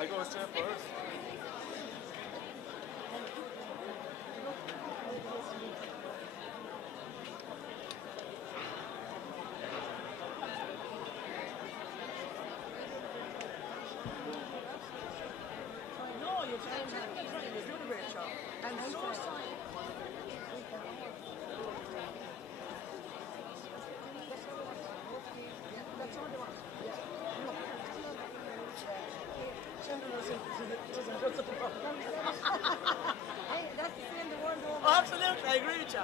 I go a step first. No, you're doing a great job. And so sorry. That's all they want. Hey, that's the same the world over. Oh, absolutely, I agree with you.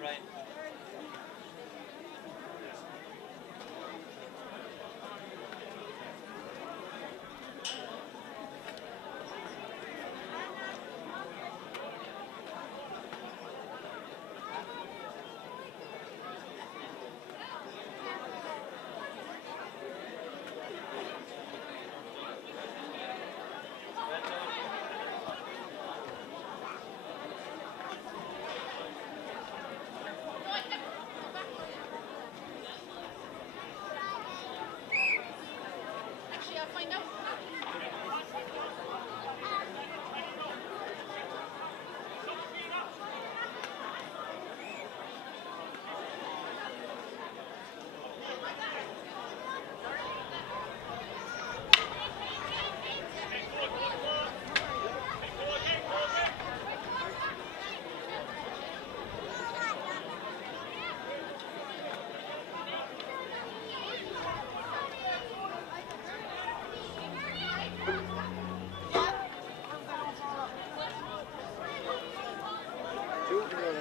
Right.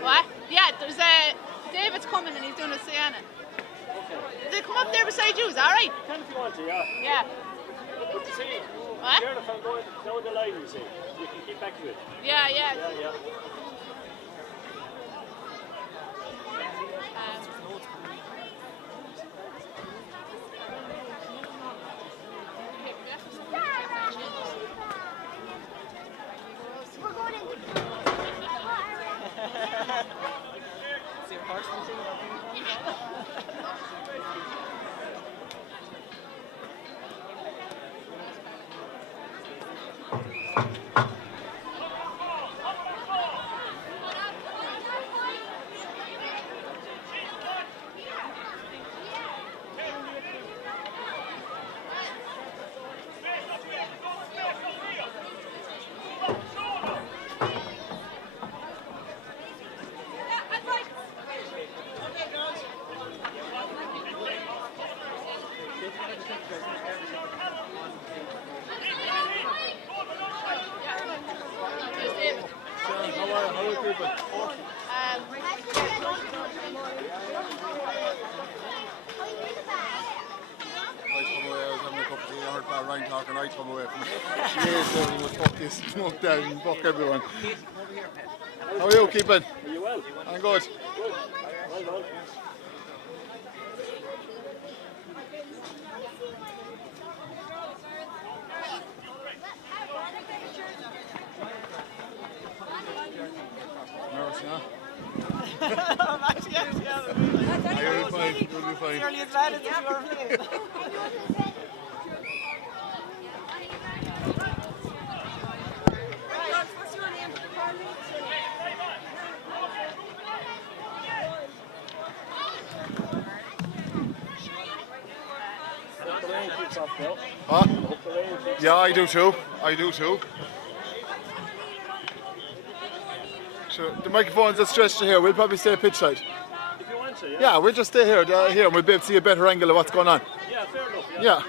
What? Yeah, there's David's coming and he's doing a Sienna. Okay. They come up there beside you, is that right? Can if you want to, yeah. Yeah. But you see, What? you're if I'm going down the line, you see, you can keep back to it. Yeah, yeah. Yeah, yeah. We're going into See a horse and thing? How are you keeping? I come away, I was having a cup of tea, I heard Pat Ryan talking, I come away from it. Yes, everyone was fuck this, smoke down, fuck everyone. How are you keeping? Are you well? I'm good. Good. Well done. Nervous, yeah? I'm actually You'll be fine, you'll be fine. nearly as bad as if you were playing. What's your name? Hope the rain keeps off, Bill. Huh? Hope the rain keeps Yeah, I do too. I do too. Sure. The microphone's are stretched to here. We'll probably stay pitch side. If you want to, yeah? Yeah, we'll just stay here, here, and we'll be able to see a better angle of what's going on. Yeah, fair enough. Yeah.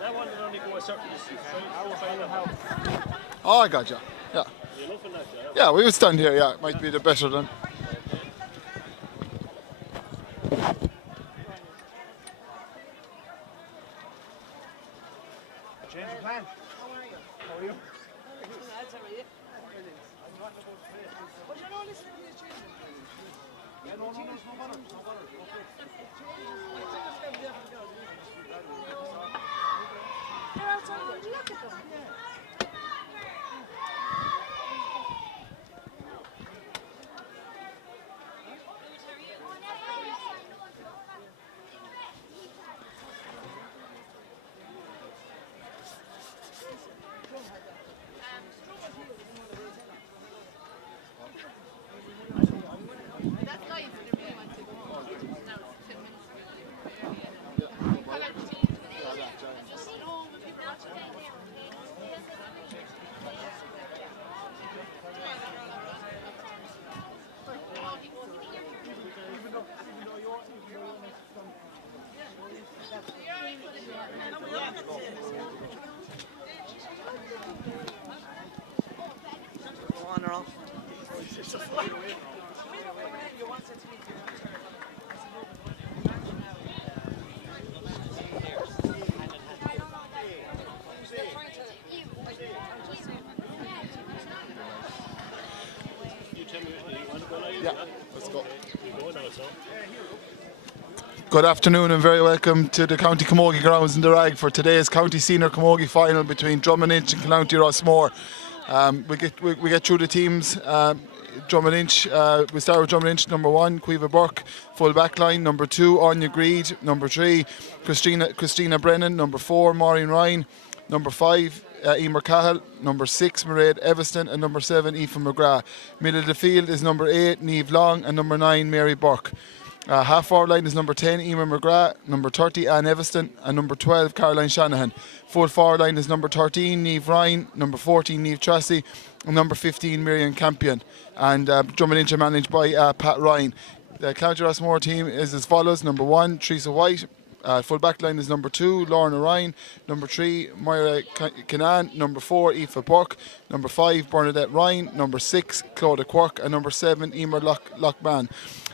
That one will only go a certain distance. Try that how. Oh, I gotcha. Yeah. You're looking at that, Yeah, we would stand here. Yeah, it might be the better than. Change of plan. How are you? Yeah, no bother. They're outside. Would you look at them? That's nice. They really want to go. Now it's 10 minutes. I like to change. Just know when people are watching. Go on or off. You tell me you want to go live? Yeah, let's go. You go now, so. Good afternoon and very welcome to the County Camogie grounds in the Rag for today's County Senior Camogie final between Drummond and County Rossmore. We get through the teams. Drummond we start with Drummond number 1, Cueva Burke, full back line. Number 2, Anya Greed. Number 3, Christina Brennan. Number 4, Maureen Ryan. Number 5, Emer Cahill. Number 6, Mairead Everston. And number 7, Aoife McGrath. Middle of the field is number 8, Niamh Long. And number 9, Mary Burke. Half forward line is number 10, Emer McGrath, number 30, Anne Everston, and number 12, Caroline Shanahan. Full forward line is number 13, Niamh Ryan, number 14, Niamh Tracy, and number 15, Miriam Campion. And Drummond are managed by Pat Ryan. The County Rossmore team is as follows: number 1, Teresa White. Full back line is number 2, Lorna Ryan. Number 3, Moira Kinan. Number 4, Aoife Burke. Number 5, Bernadette Ryan. Number 6, Claudia Quirk. And number 7, Emer Lockman.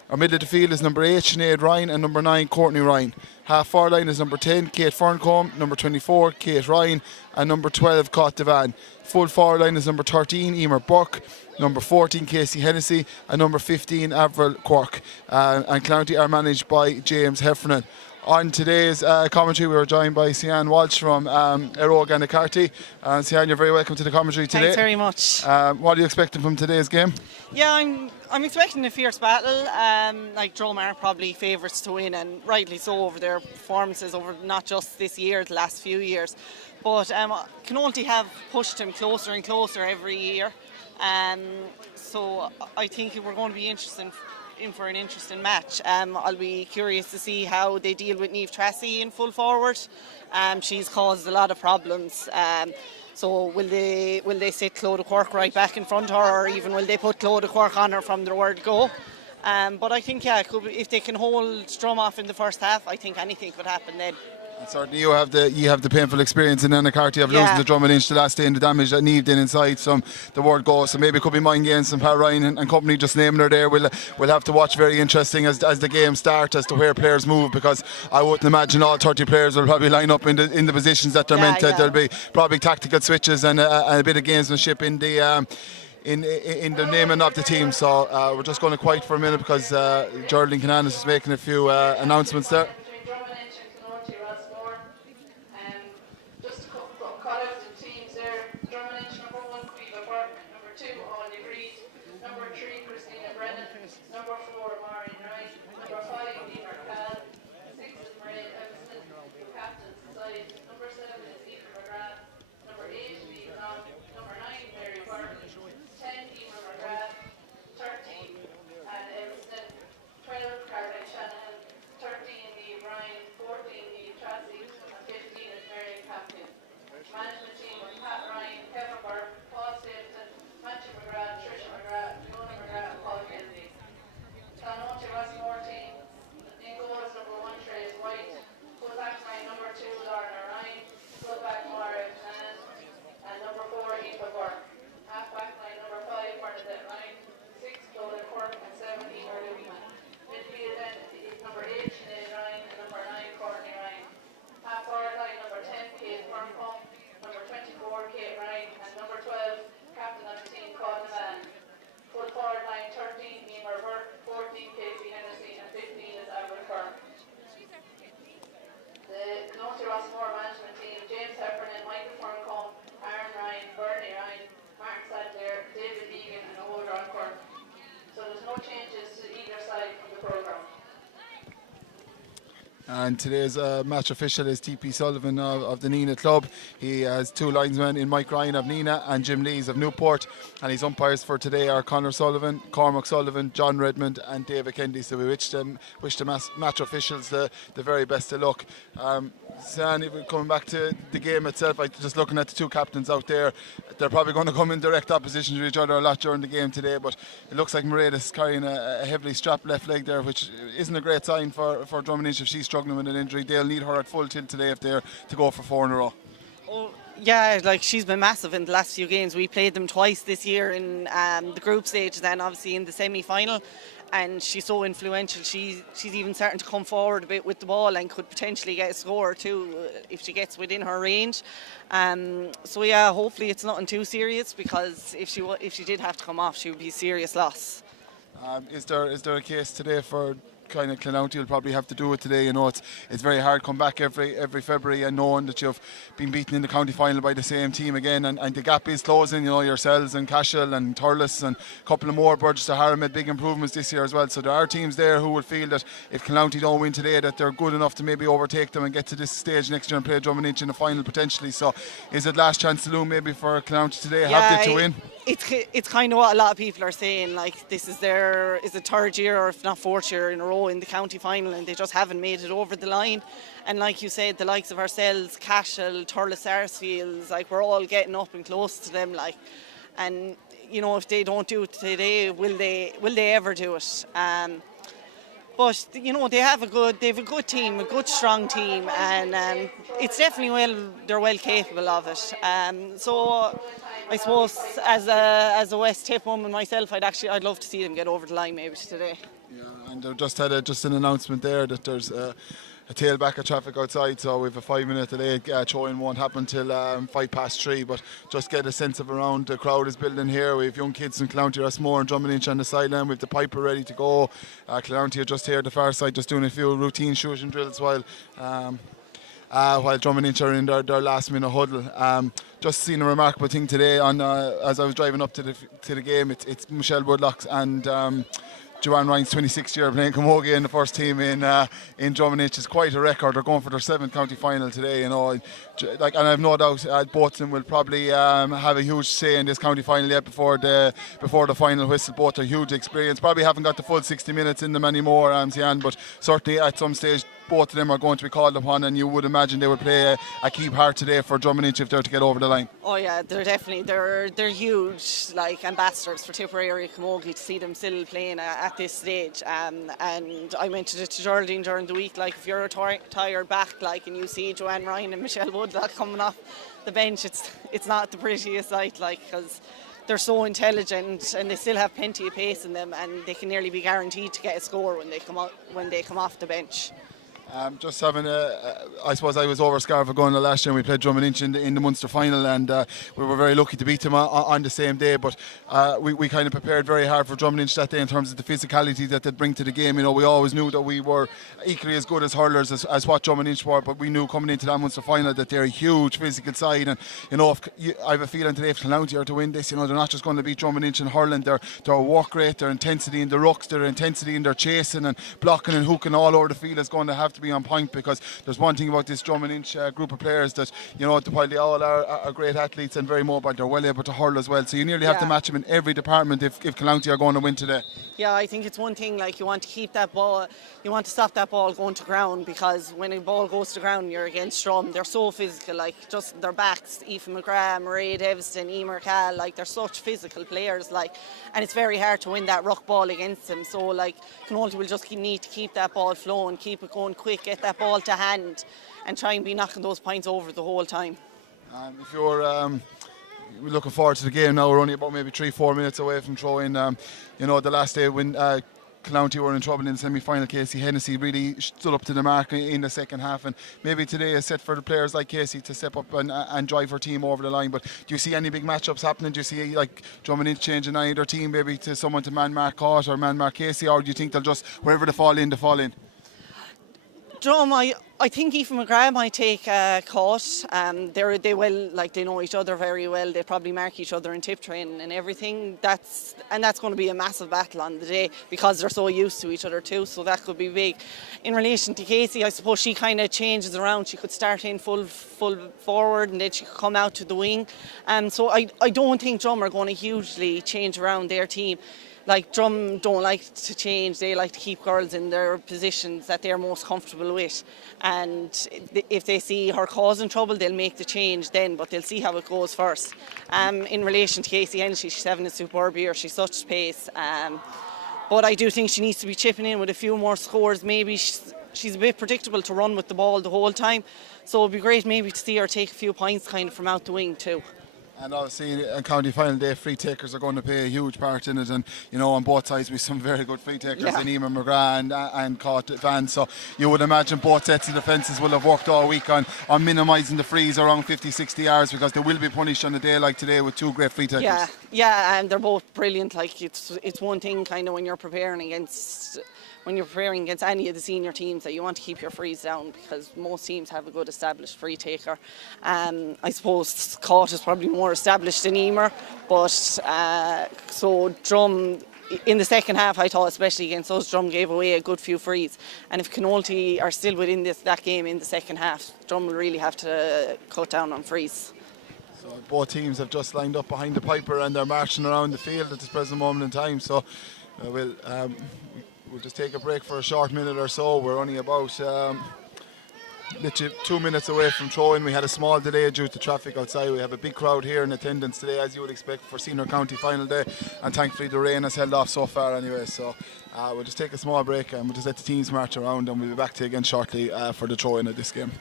Our middle of the field is number 8, Sinead Ryan, and number 9, Courtney Ryan. Half forward line is number 10, Kate Ferncombe, number 24, Kate Ryan, and number 12, Caught Devan. Full forward line is number 13, Emer Burke, number 14, Casey Hennessy, and number 15, Avril Quirk. And County are managed by James Heffernan. On today's commentary, we were joined by Sian Walsh from Eroga and Carty. Sian, you're very welcome to the commentary today. Thanks very much. What are you expecting from today's game? Yeah, I'm expecting a fierce battle. Like Drum are probably favourites to win, and rightly so over their performances over not just this year, the last few years. But can only have pushed them closer and closer every year. So I think we're going to be in for an interesting match. I'll be curious to see how they deal with Niamh Tracy in full forward. She's caused a lot of problems. So will they sit Claudia Quirk right back in front of her, or even will they put Claudia Quirk on her from the word go? But I think, yeah, if they can hold Drum off in the first half, I think anything could happen then. And certainly you have the painful experience in Ennacarty of Yeah. losing to Drum and Inch the last day and the damage that Neve did inside some the word goes. So maybe it could be mind games and Pat Ryan and company just naming her there. We'll have to watch very interesting as the game starts as to where players move, because I wouldn't imagine all 30 players will probably line up in the positions that they're meant to. Yeah. There'll be probably tactical switches and a bit of gamesmanship in the in the naming of the team. So we're just going to quiet for a minute because Geraldine Cananis is making a few announcements there. Just to call out the teams there. Drummond number 1, Cueva Burke. Number 2, Ollie Reid. Number 3, Christina Brennan. Number 4, Maureen Ryan. Number 5, Emer Cal. 6 is Maria Everson, the captain's side. Number 7 is Eva McGrath. Number 8, Lee Long. Number 9, Mary Burke. 10, Emer McGrath. 13, Anne Everson. 12, Caroline Shanahan. 13, Lee Ryan. 14, Lee Tracy. And 15 is Mary Captain. Management team was Pat Ryan, Kevin Burke, Paul Stapleton, Matthew McGrath, Tricia McGrath, Fiona McGrath, and Paul Kennedy. Clononty Rossmore team, in goals number 1, Trace White, full back line number 2, Lorna Ryan, full back Mara Nan, and number 4, Eva Burke. Half back line number 5, Bernadette Ryan, 6, Lola Quirk, and 7, Emer Lewman. Midfield then is number 8, Sinead Ryan, and number 9, Courtney Ryan. Half forward line number 10, Kate Burncombe, number 24, Kate Ryan, and number 12, captain of the team, Colin Mann. Full forward line 13, Emer Burke, 14, Casey Hennessy, and 15 is Avril Curran. The Clononty Rossmore management team, James Heffernan, Michael Burncombe, Aaron Ryan, Bernie Ryan, Mark Sadler, David Egan, and Owen Curran. So there's no changes to either side from the programme. And today's match official is TP Sullivan of the Nina Club. He has 2 linesmen in Mike Ryan of Nina and Jim Lees of Newport. And his umpires for today are Conor Sullivan, Cormac Sullivan, John Redmond and David Kennedy. So we wish the match officials the very best of luck. Sandy, coming back to the game itself, just looking at the 2 captains out there, they're probably going to come in direct opposition to each other a lot during the game today, but it looks like Mairead is carrying a heavily strapped left leg there, which isn't a great sign for Drum and Inch if she's struggling with an injury. They'll need her at full tilt today if they're to go for 4 in a row. Oh, yeah, like she's been massive in the last few games. We played them twice this year in the group stage, then obviously in the semi-final, and she's so influential. She's even starting to come forward a bit with the ball and could potentially get a score too if she gets within her range. So yeah, hopefully it's nothing too serious, because if she did have to come off, she would be a serious loss. Is there a case today for kind of Clononty will probably have to do it today? You know, it's very hard to come back every February and knowing that you've been beaten in the county final by the same team again, and the gap is closing. You know, yourselves and Cashel and Thurles and a couple of more. Burgess to Harrow made big improvements this year as well. So there are teams there who will feel that if Clononty don't win today, that they're good enough to maybe overtake them and get to this stage next year and play Drum and Inch in the final potentially. So is it last chance saloon maybe for Clononty today? Have they to win? It's kind of what a lot of people are saying. Like, this is their 3rd year, or if not 4th year in a row in the county final, and they just haven't made it over the line. And like you said, the likes of ourselves, Cashel, Thurles, Sarsfields, like, we're all getting up and close to them. Like, and you know, if they don't do it today, will they ever do it? But you know, they have a good team, a good strong team, and it's definitely they're well capable of it. So I suppose as a West Tip woman myself, I'd love to see them get over the line maybe today. Yeah, and they've just had an announcement there that there's a tailback of traffic outside, so we have a 5-minute delay. Showing won't happen till 3:05, but just get a sense of around the crowd is building here. We have young kids from Clononty, Rossmore and Drum and Inch on the sideline. We have the piper ready to go. Clononty are just here at the far side, just doing a few routine shooting drills while Drum and Inch are in their last minute huddle. Just seen a remarkable thing today as I was driving up to the game. It's Michelle Woodlock and Joanne Ryan's 26th year playing Camogie in the first team in Drum and Inch. Is quite a record. They're going for their 7th county final today, you know. And I have no doubt both of them will probably have a huge say in this county final yet before the final whistle. Both are huge experience. Probably haven't got the full 60 minutes in them anymore, Sian, but certainly at some stage both of them are going to be called upon, and you would imagine they would play a key part today for Drummond if they're to get over the line. Oh yeah, they're definitely they're huge, like ambassadors for Tipperary Camogie, to see them still playing at this stage. And I mentioned it to Geraldine during the week, like if you're a tired back, like, and you see Joanne Ryan and Michelle Wood coming off the bench, it's not the prettiest sight, like, because they're so intelligent and they still have plenty of pace in them, and they can nearly be guaranteed to get a score when they come off the bench. Just having I suppose I was over Scarva going last year and we played Drummond Inch in the Munster final, and we were very lucky to beat them on the same day, but we kind of prepared very hard for Drummond Inch that day in terms of the physicality that they'd bring to the game. You know, we always knew that we were equally as good as hurlers as what Drummond Inch were, but we knew coming into that Munster final that they're a huge physical side, and you know, I have a feeling today if Clownty are to win this, you know, they're not just going to beat Drummond Inch in hurling, their work rate, their intensity in the rucks, their intensity in their chasing and blocking and hooking all over the field is going to have to be on point, because there's one thing about this Drummond Inch group of players that, you know, while they all are great athletes and very mobile, they're well able to hurl as well, so you nearly have to match them in every department if Clownty are going to win today. Yeah, I think it's one thing, like, you want to keep that ball, you want to stop that ball going to ground, because when a ball goes to ground you're against Drum. They're so physical, like, just their backs, Aoife McGrath, Mairead Evanston, Emer Cahill, like, they're such physical players, like, and it's very hard to win that ruck ball against them. So, like, Clownty will just need to keep that ball flowing, keep it going quick, get that ball to hand and try and be knocking those points over the whole time. If you're we're looking forward to the game now, we're only about maybe 3-4 minutes away from throwing. You know, the last day when Clownty were in trouble in the semi-final, Casey Hennessy really stood up to the mark in the second half, and maybe today is set for the players like Casey to step up and drive her team over the line. But do you see any big matchups happening? Do you see like Drummond Inch changing either team maybe to someone to man mark Caught or man mark Casey, or do you think they'll just, wherever they fall in, they fall in? Drum, I think Aoife McGrath might take Caught. They will, like, they know each other very well. They probably mark each other in tip training and everything. That's going to be a massive battle on the day, because they're so used to each other too. So that could be big. In relation to Casey, I suppose she kind of changes around. She could start in full forward and then she could come out to the wing. So I don't think Drum are going to hugely change around their team. Like, Drum don't like to change, they like to keep girls in their positions that they're most comfortable with, and if they see her causing trouble they'll make the change then, but they'll see how it goes first. In relation to Casey Hennessy, she's having a superb year, she's such pace, but I do think she needs to be chipping in with a few more scores. Maybe she's a bit predictable to run with the ball the whole time, so it'd be great maybe to see her take a few points kind of from out the wing too. And obviously, on county final day, free takers are going to play a huge part in it, and you know, on both sides we have some very good free takers in Emer McGrath and Caught Van. So you would imagine both sets of defences will have worked all week on minimising the frees around 50-60 yards, because they will be punished on a day like today with two great free takers. Yeah, and they're both brilliant. Like, it's one thing kind of when you're preparing against any of the senior teams that you want to keep your frees down, because most teams have a good established free taker. I suppose Caught is probably more established than Emer, but so Drum in the second half, I thought especially against us, Drum gave away a good few frees, and if Clownty are still within that game in the second half, Drum will really have to cut down on frees. So both teams have just lined up behind the piper and they're marching around the field at this present moment in time. So we'll just take a break for a short minute or so. We're only about literally 2 minutes away from throwing. We had a small delay due to traffic outside. We have a big crowd here in attendance today, as you would expect for senior county final day, and thankfully the rain has held off so far anyway. So we'll just take a small break and we'll just let the teams march around, and we'll be back to you again shortly for the throw-in of this game.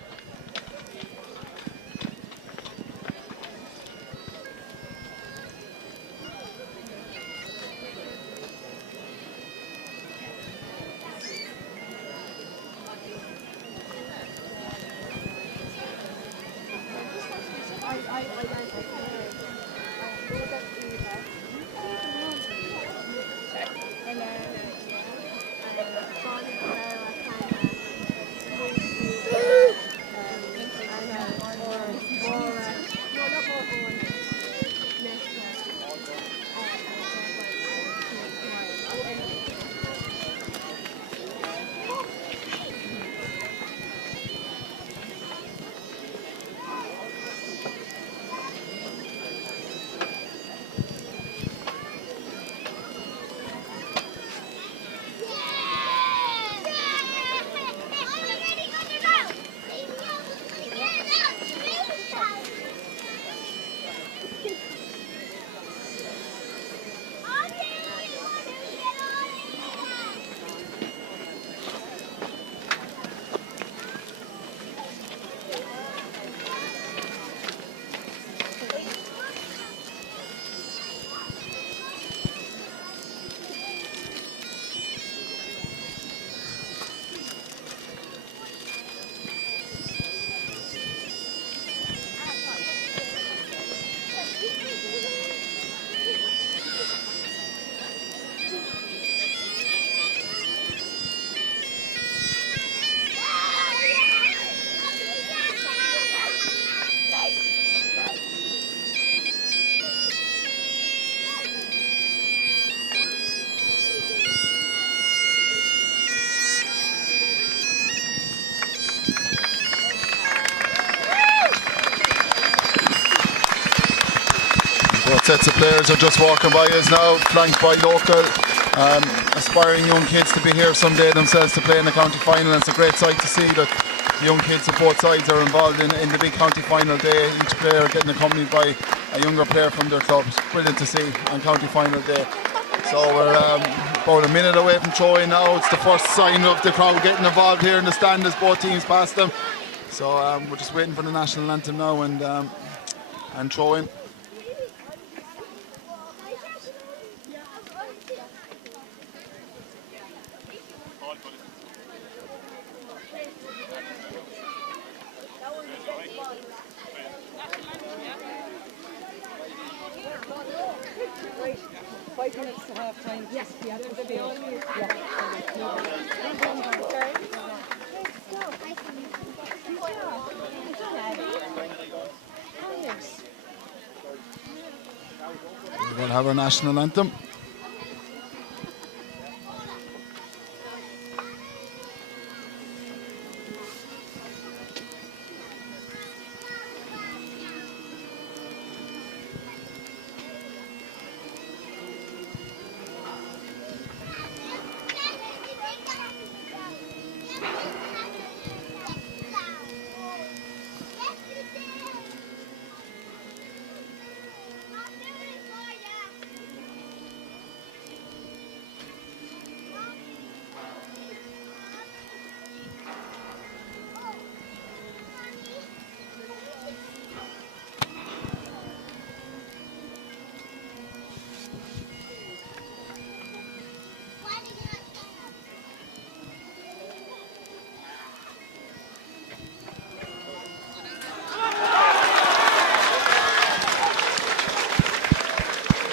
Both sets of players are just walking by us now, flanked by local aspiring young kids to be here someday themselves to play in the county final. And it's a great sight to see that the young kids of both sides are involved in the big county final day. Each player getting accompanied by a younger player from their club. It's brilliant to see on county final day. So we're about a minute away from throw-in now. It's the first sign of the crowd getting involved here in the stand as both teams pass them. So we're just waiting for the national anthem now and throw-in. We're going to have our national anthem.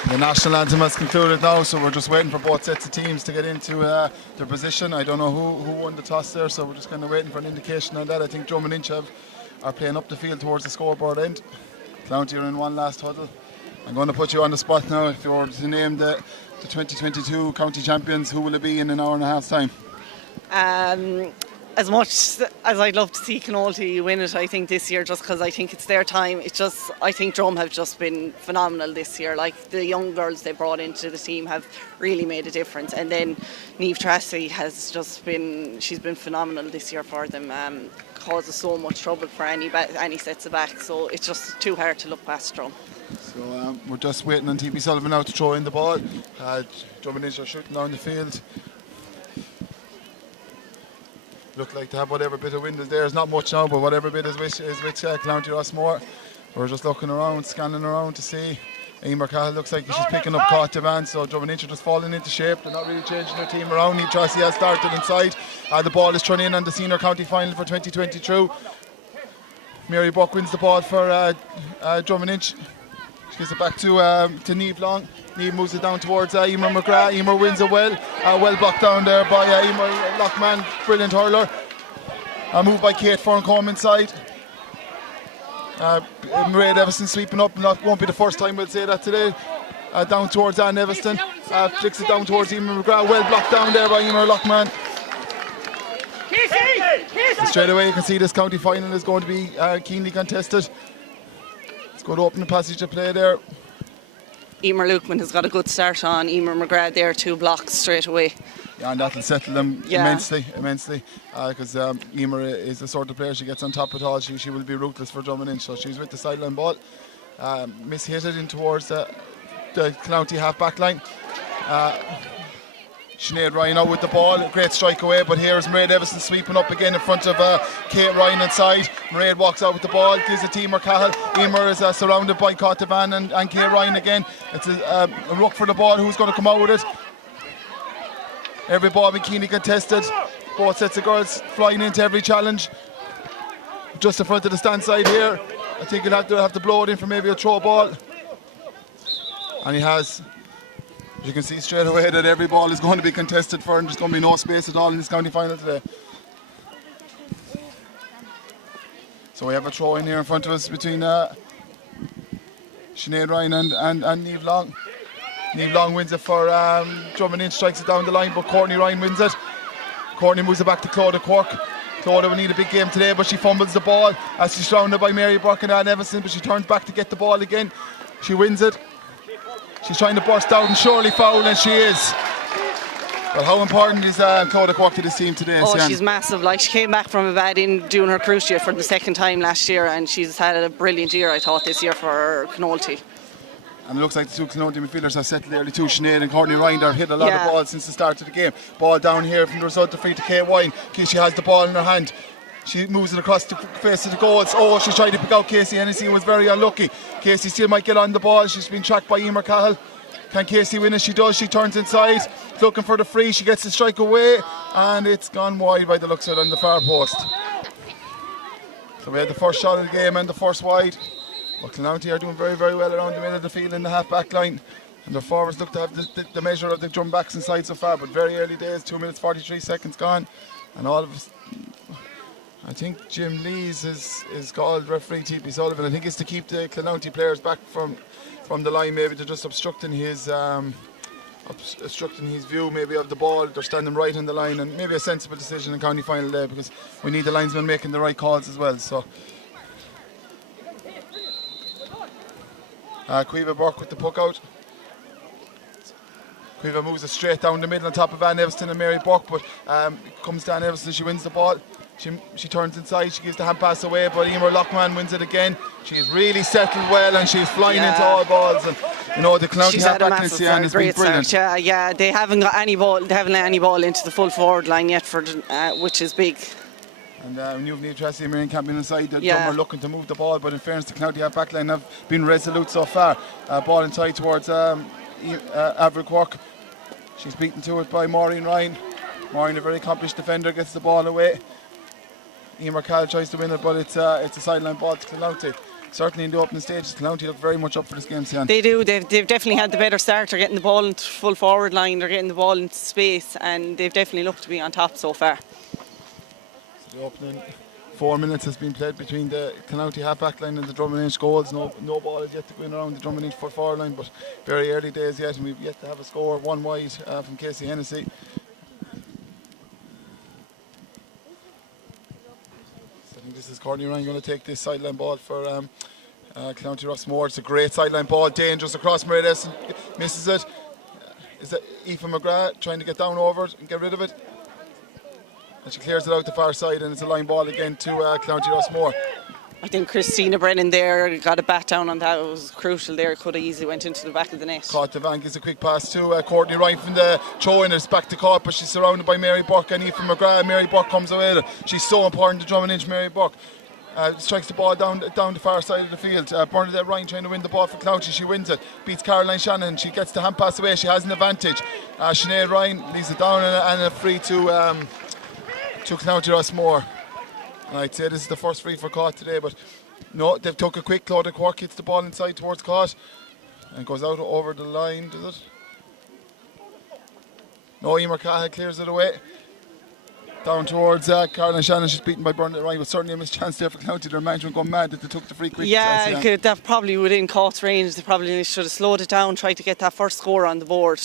The national anthem has concluded now, so we're just waiting for both sets of teams to get into their position. I don't know who won the toss there, so we're just kind of waiting for an indication on that. I think Drom and Inch are playing up the field towards the scoreboard end. County are in one last huddle. I'm going to put you on the spot now. If you were to name the 2022 county champions, who will it be in an hour and a half's time? As much as I'd love to see Camogie win it, I think this year, just because I think it's their time, I think Drom have just been phenomenal this year. Like, the young girls they brought into the team have really made a difference. And then Niamh Tracy has just been, she's been phenomenal this year for them. Causes so much trouble for any sets of back, so it's just too hard to look past Drom. So we're just waiting on TP Sullivan now to throw in the ball. Drom and Inch are shooting down the field. Look like to have whatever bit of wind is there. There's not much now, but whatever bit is with County Rossmore. We're just looking around, scanning around to see. Emer Cahill looks like she's picking up Caught Van, so Drom and Inch are just falling into shape. They're not really changing their team around. Niamh Tracy has started inside. The ball is thrown in on the senior county final for 2022. Mary Buck wins the ball for Drom and Inch. She gives it back to Niamh Long. Niamh moves it down towards Emer McGrath. Emer wins it well. Well blocked down there by Emer Lockman. Brilliant hurler. A move by Kate Ferncombe inside. Mairead Everson sweeping up. Won't be the first time we'll say that today. Down towards Anne Everston. Flicks it down towards Emer McGrath. Well blocked down there by Emer Lockman. Straight away you can see this county final is going to be keenly contested. It's going to open the passage of play there. Emer Lukeman has got a good start on Emer McGrath there, 2 blocks straight away. Yeah, and that'll settle them immensely, because Emer is the sort of player, she gets on top of it all, she will be ruthless for Drom and Inch, so she's with the sideline ball. Mishit it in towards the County half-back line. Sinead Ryan out with the ball, great strike away, but here's Mairead Everson sweeping up again in front of Kate Ryan inside. Mairead walks out with the ball, gives it to Emer Cahill. Emer is surrounded by Caught Van and Kate Ryan again. It's a ruck for the ball, who's going to come out with it? Every ball being keenly contested. Both sets of girls flying into every challenge. Just in front of the stand side here. I think he'll have to blow it in for maybe a throw ball. And he has. You can see straight away that every ball is going to be contested for, and there's going to be no space at all in this county final today. So we have a throw in here in front of us between Sinead Ryan and Niamh Long. Niamh Long wins it for Drom and Inch, strikes it down the line, but Courtney Ryan wins it. Courtney moves it back to Clodagh Quirk. Clodagh will need a big game today, but she fumbles the ball as she's surrounded by Mary Burke and Anne Everson, but she turns back to get the ball again. She wins it. She's trying to burst out and surely foul, and she is. But how important is Clodagh Cork to this team today? Oh, Sian? she's massive. Like, she came back from a bad in doing her cruciate for the second time last year, and she's had a brilliant year, I thought, this year for Canolty. And it looks like the two Clonty midfielders have settled early too. Sinead and Courtney Ryan have hit a lot of balls since the start of the game. Ball down here from the result of free to Kate Wine. She has the ball in her hand. She moves it across the face of the goals. Oh, she's trying to pick out Casey Hennessy, was very unlucky. Casey still might get on the ball. She's been tracked by Emer Cahill. Can Casey win it? She does. She turns inside, looking for the free. She gets the strike away, and it's gone wide by the looks of it on the far post. So we had the first shot of the game and the first wide. But Clonty are doing very, very well around the middle of the field in the half-back line. And their forwards look to have the measure of the drum backs inside so far, but very early days, 2 minutes 43 seconds gone. And all of us, I think Jim Lees is called referee TP Sullivan. I think it's to keep the Clonty players back from the line. Maybe they're just obstructing his view maybe of the ball. They're standing right on the line, and maybe a sensible decision in county final day, because we need the linesmen making the right calls as well. So Cueva Burke with the puck out. Cueva moves it straight down the middle on top of Anne Everston and Mary Burke, but comes down Everston, she wins the ball. She turns inside, she gives the hand pass away, but Emer Lockman wins it again. She's really settled well, and she's flying into all balls. And you know, the Clonty half-back this year has been brilliant. Yeah, they haven't got any ball. They haven't let any ball into the full forward line yet, which is big. And you've need Tracy Marion Campion inside. The Drum are looking to move the ball, but in fairness, the Clonty half-back line have been resolute so far. Ball inside towards Avril Cork. She's beaten to it by Maureen Ryan. Maureen, a very accomplished defender, gets the ball away. Emer Cahill tries to win it, but it's a sideline ball to Clonty. Certainly in the opening stages, Clonty look very much up for this game, Sian. They do. They've definitely had the better start. They're getting the ball into full forward line. They're getting the ball into space, and they've definitely looked to be on top so far. So the opening 4 minutes has been played between the Clonty half-back line and the Drummond goals. No ball is yet to go in around the Drummond full forward line, but very early days yet, and we've yet to have a score. One wide from Casey Hennessy. This is Courtney Ryan going to take this sideline ball for Clonty Rossmore. It's a great sideline ball, dangerous across. Mary Desson misses it. Is that Aoife McGrath trying to get down over it and get rid of it? And she clears it out the far side, and it's a line ball again to Clonty Rossmore. I think Christina Brennan there got a bat down on that. It was crucial there. Could have easily went into the back of the net. Caught the van, gives a quick pass to Courtney Ryan from the throw in. It's back to Caught, but she's surrounded by Mary Burke and Aoife McGrath. Mary Burke comes away with it. She's so important to Drummond. Mary Burke strikes the ball down the far side of the field. Bernadette Ryan trying to win the ball for Clonty. She wins it. Beats Caroline Shannon. She gets the hand pass away. She has an advantage. Sinead Ryan leaves it down and a free to Clonty Rossmore. I'd say this is the first free for Caught today, but no, they've took a quick. Clodagh Cork hits the ball inside towards Caught and goes out over the line, does it? No, Emer Cahill clears it away. Down towards Caroline Shannon. She's beaten by Bernadette Ryan, but certainly a missed chance there for Clonty. Their management gone mad that they took the free quick. Yeah, that probably within Caught's range. They probably should have slowed it down, tried to get that first score on the board.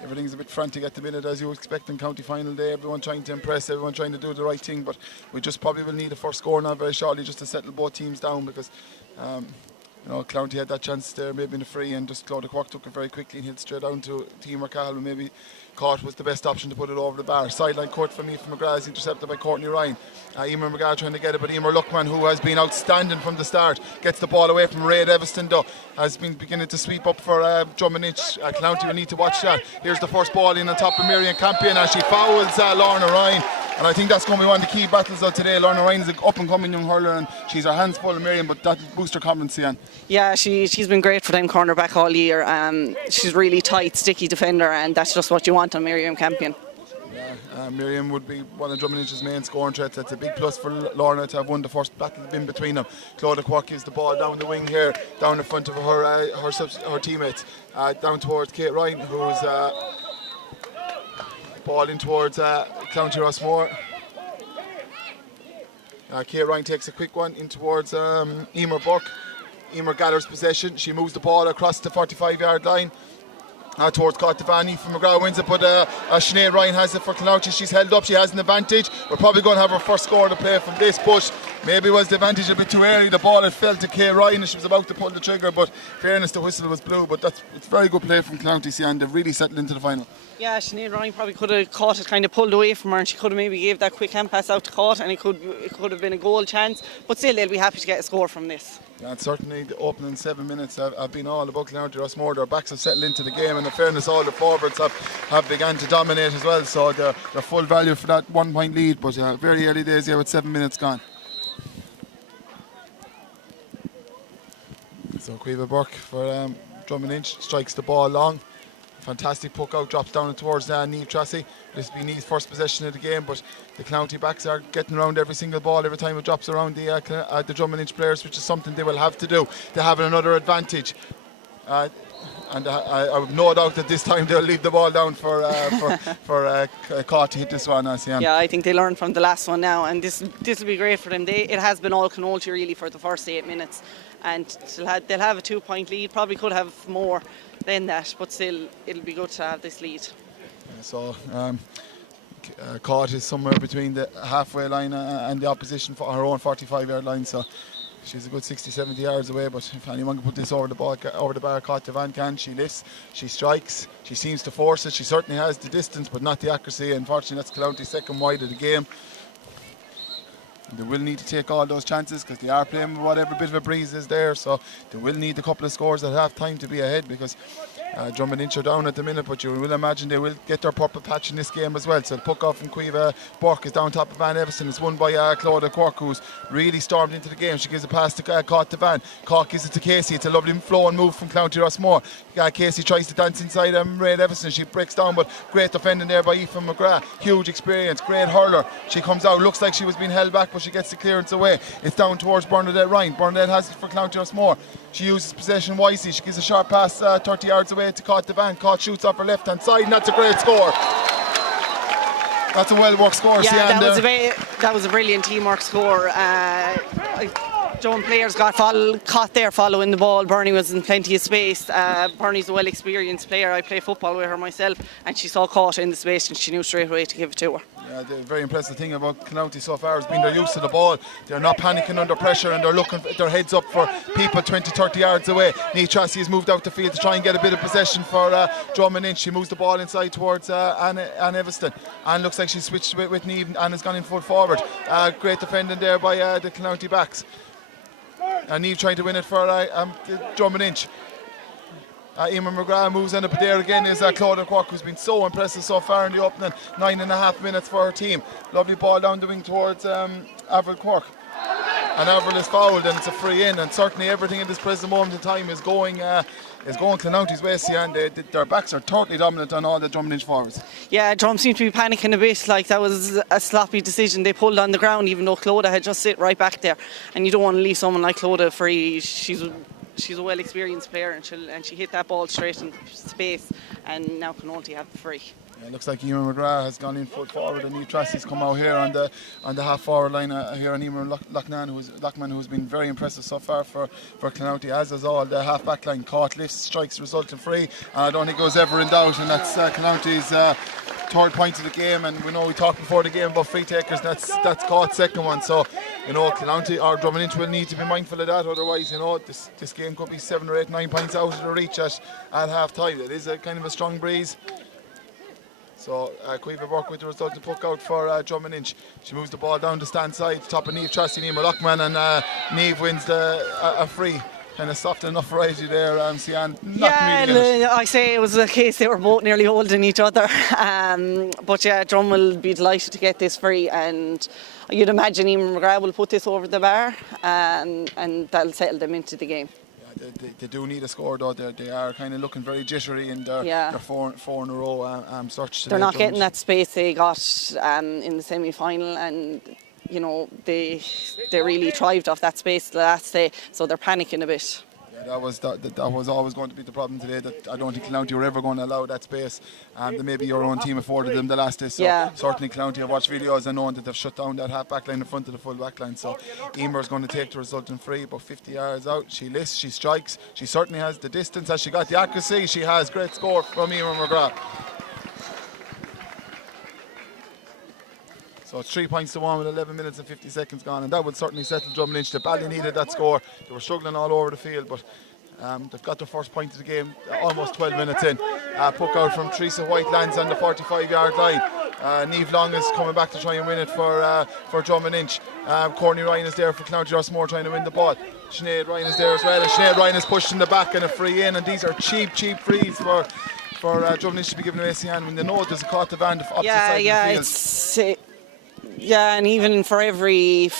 Everything's a bit frantic at the minute, as you expect in county final day. Everyone trying to impress, everyone trying to do the right thing, but we just probably will need a first score now very shortly just to settle both teams down, because Clonty had that chance there maybe in the free, and just Clodagh Cork took it very quickly and hit straight down to Emer Cahill, who maybe Caught was the best option to put it over the bar. Sideline cut from Aoife McGrath is intercepted by Courtney Ryan. Emer McGrath trying to get it, but Emer Luckman, who has been outstanding from the start, gets the ball away from Ray Everston though. Has been beginning to sweep up for Drummond. Clonty will need to watch that. Here's the first ball in on top of Marion Campion as she fouls Lorna Ryan. And I think that's going to be one of the key battles of today. Lorna Ryan is an up-and-coming young hurler, and she's her hands full of Marion, but that'll boost her confidence, Ian. Yeah, she's been great for them cornerback all year. She's really tight, sticky defender, and that's just what you want on Miriam Campion. Yeah, Miriam would be one of Drummond's main scoring threats. That's a big plus for Lorna to have won the first battle in between them. Clodagh Cork gives the ball down the wing here, down in front of her teammates, down towards Kate Ryan, who's ball in towards Clonty Rossmore. Kate Ryan takes a quick one in towards Emer Burke. Emer gathers possession. She moves the ball across the 45-yard line. towards Cottavani from McGrath wins it, but Sinead Ryan has it for Clouty. She's held up, she has an advantage. We're probably going to have her first score to play from this, but maybe was the advantage a bit too early. The ball had fell to Kay Ryan and she was about to pull the trigger, but fairness, the whistle was blue. But it's very good play from Clouty, and they've really settled into the final. Yeah, Sinead Ryan probably could have caught it, kind of pulled away from her, and she could have maybe gave that quick hand pass out to Caught, and it could have been a goal chance. But still, they'll be happy to get a score from this. Yeah, and certainly the opening 7 minutes have been all about County Rossmore. Their backs have settled into the game, and in fairness, all the forwards have begun to dominate as well. So they're full value for that 1 point lead. But very early days here with 7 minutes gone. So Cueva Burke for Drummond Inch strikes the ball long. Fantastic puck out, drops down towards Niamh Tracy. This will be Niamh's first possession of the game, but the County backs are getting around every single ball every time it drops around the Drummond Inch players, which is something they will have to do. They have another advantage. And I have no doubt that this time they'll leave the ball down for Caught to hit this one. Yeah, I think they learned from the last one now, and this will be great for them. It has been all Canolty really for the first 8 minutes, and they'll have a 2 point lead. Probably could have more than that, but still it'll be good to have this lead. So Caught is somewhere between the halfway line and the opposition for her own 45-yard line. So she's a good 60-70 yards away, but if anyone can put this over the bar, Cottavani can. She lifts, she strikes, she seems to force it. She certainly has the distance, but not the accuracy. Unfortunately, that's Clouty's second wide of the game. They will need to take all those chances because they are playing with whatever bit of a breeze is there, so they will need a couple of scores at half time to be ahead, because Drummond Inch are down at the minute, but you will imagine they will get their purple patch in this game as well. So the puck off from Cueva Burke is down top of Van Everson. It's won by Claudia Quirk, who's really stormed into the game. She gives a pass to Cottavani. Cork gives it to Casey. It's a lovely flow and move from County Rossmore. Casey tries to dance inside Ray Everson. She breaks down, but great defending there by Aoife McGrath. Huge experience, great hurler. She comes out, looks like she was being held back, but she gets the clearance away. It's down towards Bernadette Ryan. Bernadette has it for County Rossmore. She uses possession wisely. She gives a sharp pass 30 yards away to Cottavani. Caught shoots up her left hand side, and that's a great score. That's a well worked score. Yeah, that was a brilliant teamwork score. Joan players got caught there following the ball. Bernie was in plenty of space. Bernie's a well experienced player. I play football with her myself, and she saw Caught in the space and she knew straight away to give it to her. Yeah, the very impressive thing about County so far has been their use of the ball. They're not panicking under pressure, and they're looking their heads up for people 20-30 yards away. Niamh Tracy has moved out the field to try and get a bit of possession for Drummond Inch. She moves the ball inside towards Anne Evanston, and looks like she switched with Niamh and has gone in full forward. Great defending there by the County backs. And Niamh trying to win it for Drummond Inch. Eamon McGrath moves in, but there again is Claudia Quirk, who's been so impressive so far in the opening 9.5 minutes for her team. Lovely ball down the wing towards Avril Quirk. And Avril is fouled, and it's a free in, and certainly everything in this present moment in time is going Clonounty's way, and their backs are totally dominant on all the Drummond Inch forwards. Yeah, Drum seemed to be panicking a bit, like that was a sloppy decision. They pulled on the ground even though Clodagh had just sit right back there, and you don't want to leave someone like Clodagh free. She's a well experienced player, and she hit that ball straight in space, and now Clonounty have it free. Yeah, it looks like Eamon McGrath has gone in foot forward, and Niamh Tracy's come out here on the half forward line here on Eamon Lockman, who's been very impressive so far for Clonounty, as is all the half back line. Caught, lifts, strikes, resulting free, and I don't think it was ever in doubt, and that's Clonounty's third point of the game. And we know we talked before the game about free takers, that's Caught's second one. So Clonounty or Drummond Inch will need to be mindful of that, otherwise this game could be 7 or 8, 9 points out of the reach at half time. It is a kind of a strong breeze. So Cueva Burke with the result to puck out for Drummond Inch. She moves the ball down the stand side, top of Niamh Tracy, Niamh Lockman, and Niamh wins a free. Kind of soft enough variety there, Sian. I say it was a case they were both nearly holding each other. But yeah, Drum will be delighted to get this free, and you'd imagine Eamon McGrath will put this over the bar, and that'll settle them into the game. They do need a score though. They are kind of looking very jittery in their four in a row search today. They're not getting that space they got in the semi-final, and they really thrived off that space the last day, so they're panicking a bit. Yeah, That was always going to be the problem today. That I don't think County were ever going to allow that space. That maybe your own team afforded them the last day. So certainly County have watched videos and known that they've shut down that half back line in front of the full back line. So Emer's going to take the resulting free, about 50 yards out. She lifts, she strikes. She certainly has the distance. Has she got the accuracy? She has. Great score from Emer McGrath. So it's 3 points to 1 with 11 minutes and 50 seconds gone, and that would certainly settle Drumlinch. They badly needed that score. They were struggling all over the field, but they've got their first point of the game almost 12 minutes in. Puck out from Teresa White lands on the 45-yard line. Niamh Long is coming back to try and win it for Drumlinch. Courtney Ryan is there for County Rossmore trying to win the ball. Sinead Ryan is there as well, and Sinead Ryan is pushed in the back and a free in, and these are cheap frees for Drumlinch to be given away when they know there's a caught the van opposite side of the field. Yeah, and even for every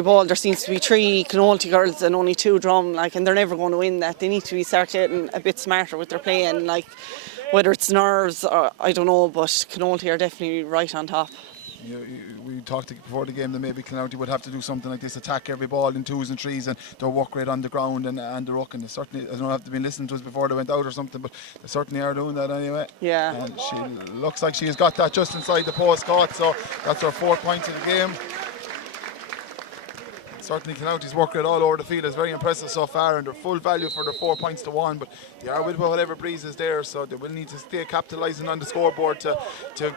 ball, there seems to be 3 Canolty girls and only 2 Drum, and they're never going to win that. They need to start getting a bit smarter with their playing, whether it's nerves or I don't know, but Canolty are definitely right on top. We talked before the game that maybe County would have to do something like this, attack every ball in 2s and 3s, and their work rate on the ground and the ruck. And they certainly, I don't know if they've been listening to us before they went out or something, but they certainly are doing that anyway. Yeah. And she looks like she has got that just inside the post caught, so that's her 4 points of the game. Certainly County's work rate all over the field is very impressive so far, and they're full value for their 4 points to 1, but they are with whatever breeze is there, so they will need to stay capitalising on the scoreboard to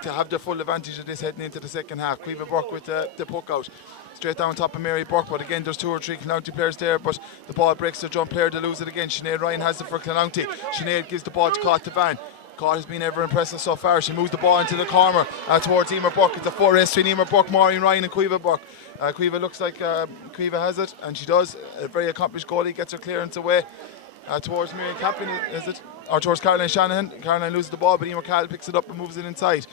have their full advantage of this heading into the second half. Cueva Burke with the puck out. Straight down top of Mary Burke, but again there's 2 or 3 County players there, but the ball breaks the jump player to lose it again. Sinead Ryan has it for County. Sinead gives the ball to Caught Van. Caught has been ever impressive so far. She moves the ball into the corner towards Emer Burke. It's a 4 race between Emer Burke, Maureen Ryan and Cueva Burke. Cueva looks like Cueva has it, and she does. A very accomplished goalie, gets her clearance away towards Miriam Campion, is it? Or towards Caroline Shanahan. Caroline loses the ball, but Emer Cal picks it up and moves it inside.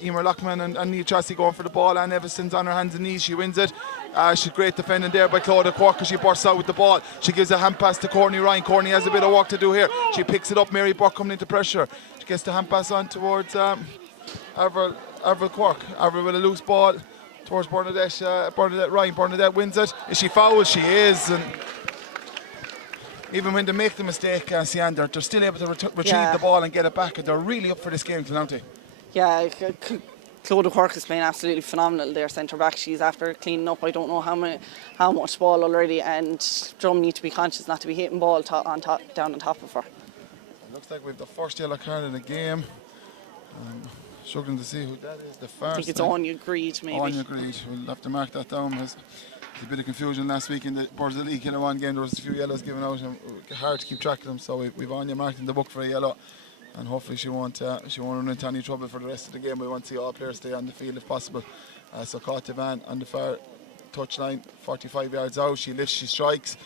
Emer Lockman and Neil Tracy going for the ball. Anne Everson's on her hands and knees. She wins it. She's great defending there by Claudia Quirk as she bursts out with the ball. She gives a hand pass to Courtney Ryan. Courtney has a bit of work to do here. She picks it up. Mary Burke coming into pressure. She gets the hand pass on towards Avril Quirk. Avril with a loose ball towards Bernadette Ryan. Bernadette wins it. Is she fouled? She is. And even when they make the mistake, Sian, they're still able to retrieve the ball and get it back, and they're really up for this game, County. Yeah, Claudia Quirk is playing absolutely phenomenal there, centre back. She's after cleaning up I don't know how much ball already, and Drum need to be conscious not to be hitting ball down on top of her. It looks like we've the first yellow card of the game. Struggling to see who that is. The first. I think it's Anya Greed, maybe. Anya Greed. We'll have to mark that down. There's a bit of confusion last week in the Birds of the League Killer 1 game. There was a few yellows given out, and hard to keep track of them. So we've Anya marked in the book for a yellow, and hopefully she won't run into any trouble for the rest of the game. We want to see all players stay on the field if possible. So Caught Van on the far touchline, 45 yards out. She lifts, she strikes,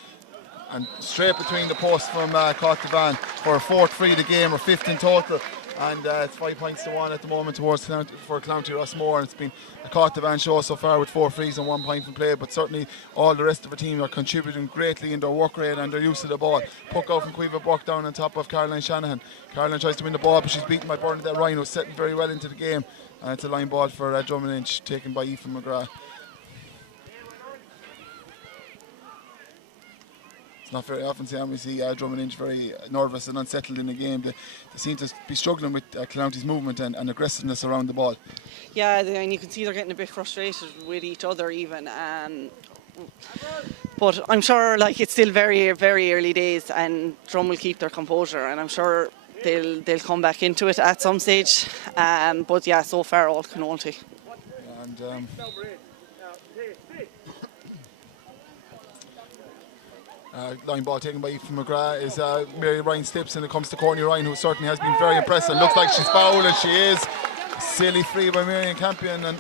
and straight between the posts from Caught Van for a 4th free of the game, or 5th in total. And it's 5 points to 1 at the moment for County Rossmore. It's been a Caught Van show so far with 4 frees and 1 point from play, but certainly all the rest of the team are contributing greatly in their work rate and their use of the ball. Puck out from Cueva Burke down on top of Caroline Shanahan. Caroline tries to win the ball, but she's beaten by Bernadette Ryan, who's setting very well into the game. And it's a line ball for Drumlinch, taken by Aoife McGrath. It's not very often we see Drumlinch very nervous and unsettled in the game. They seem to be struggling with County's movement and aggressiveness around the ball. Yeah, and you can see they're getting a bit frustrated with each other even. But I'm sure it's still very, very early days, and Drum will keep their composure, and I'm sure they'll come back into it at some stage. But yeah, so far all Canolty. And line ball taken by Aoife McGrath is Mary Ryan Stips, and it comes to Courtney Ryan, who certainly has been very impressive. Looks like she's fouled, and she is. Silly free by Marion Campion, and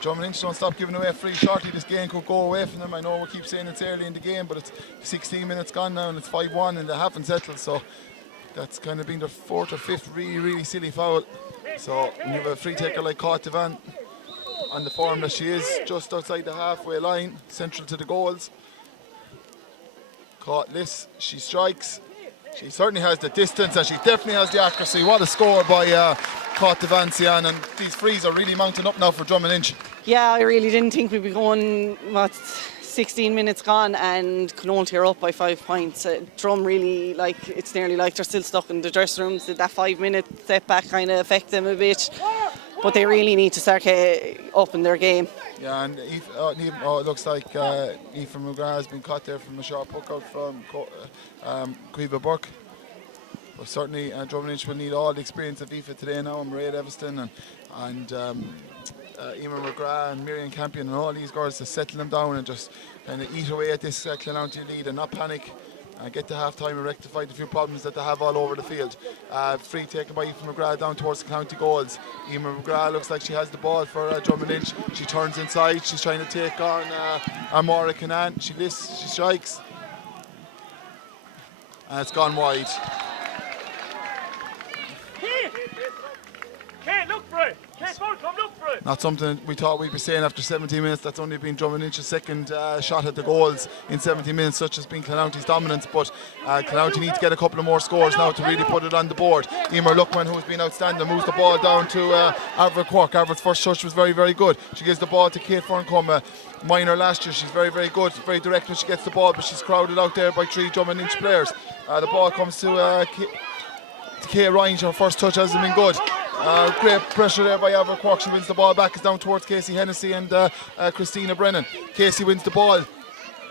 Drumlinch don't stop giving away free shortly. This game could go away from them. I know we keep saying it's early in the game, but it's 16 minutes gone now, and it's 5-1, and they haven't settled. So that's kind of been their 4th or 5th really, really silly foul. So when you have a free taker like Caught Van on the form that she is, just outside the halfway line, central to the goals. Caught lifts, she strikes. She certainly has the distance, and she definitely has the accuracy. What a score by Caught Van Sian, and these frees are really mounting up now for Drumlinch. Yeah, I really didn't think we'd be going 16 minutes gone and Cloonty are up by 5 points. Drum really, like, it's nearly like they're still stuck in the dressing rooms. Did that 5-minute setback kind of affect them a bit? But they really need to start upping their game. Yeah, and it looks like Aoife McGrath has been caught there from a sharp hook out from Cueva Burke. But certainly Drum Lynch will need all the experience of Aoife today now, and Mairead Evanston and Emer McGrath and Miriam Campion and all these girls to settle them down and just kind of eat away at this Cloonty lead and not panic. Get to half time and rectify the few problems that they have all over the field. Free taken by Aoife McGrath down towards the County goals. Emer McGrath looks like she has the ball for Drum Lynch. She turns inside, she's trying to take on Amora Canan. She lifts, she strikes. And it's gone wide. Not something we thought we'd be saying after 17 minutes. That's only been Drum Lynch's second shot at the goals in 17 minutes, such has been Cloonty's dominance. But Cloonty needs to get a couple of more scores now to really put it on the board. Emer Luckman, who's been outstanding, moves the ball down to Avril Quirk. Avril's first touch was very, very good. She gives the ball to Kate Ferncombe, minor last year. She's very, very good, very direct when she gets the ball, but she's crowded out there by 3 Drum Lynch players. The ball comes to Kay Ryan. Her first touch hasn't been good. Great pressure there by Avril Quirk. She wins the ball back. It's down towards Casey Hennessy and Christina Brennan. Casey wins the ball.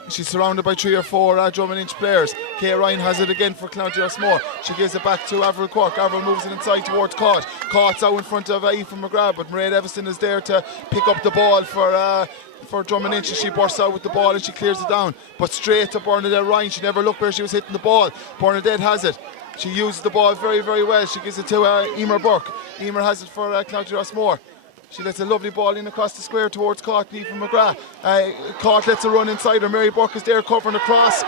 She's surrounded by 3 or 4 Drum Lynch players. Kay Ryan has it again for County Rossmore. She gives it back to Avril Quirk. Avril moves it inside towards Cott. Cott's out in front of Aoife McGrath, but Mairead Evanston is there to pick up the ball for Drum Lynch. She bursts out with the ball and she clears it down, but straight to Bernadette Ryan. She never looked where she was hitting the ball. Bernadette has it. She uses the ball very, very well. She gives it to Emer Burke. Emer has it for County Rossmore. She lets a lovely ball in across the square towards Cott, Aoife McGrath. Cott lets her run inside her. Mary Burke is there covering across.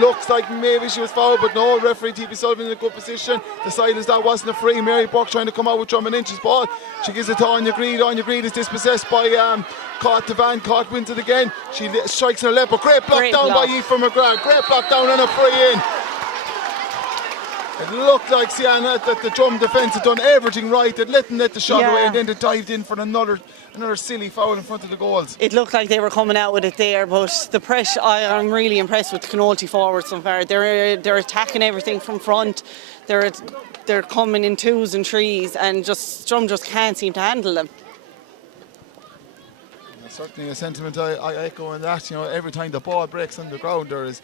Looks like maybe she was fouled, but no. Referee T.P. Sullivan in a good position. Decided that wasn't a free. Mary Burke trying to come out with Drum Lynch's ball. She gives it to Anya Greed. Anya Greed is dispossessed by Cott to Van. Cott wins it again. She strikes her left, but great block down by Aoife McGrath. Great block down and a free in. It looked like Sienna that the Drum defence had done everything right. They'd let the shot away, and then they dived in for another silly foul in front of the goals. It looked like they were coming out with it there, but the press, I'm really impressed with the Cloonty forwards so far. They're attacking everything from front. They're coming in 2s and 3s, and Drum just can't seem to handle them. Certainly a sentiment I echo in that. You know, every time the ball breaks on the ground, there is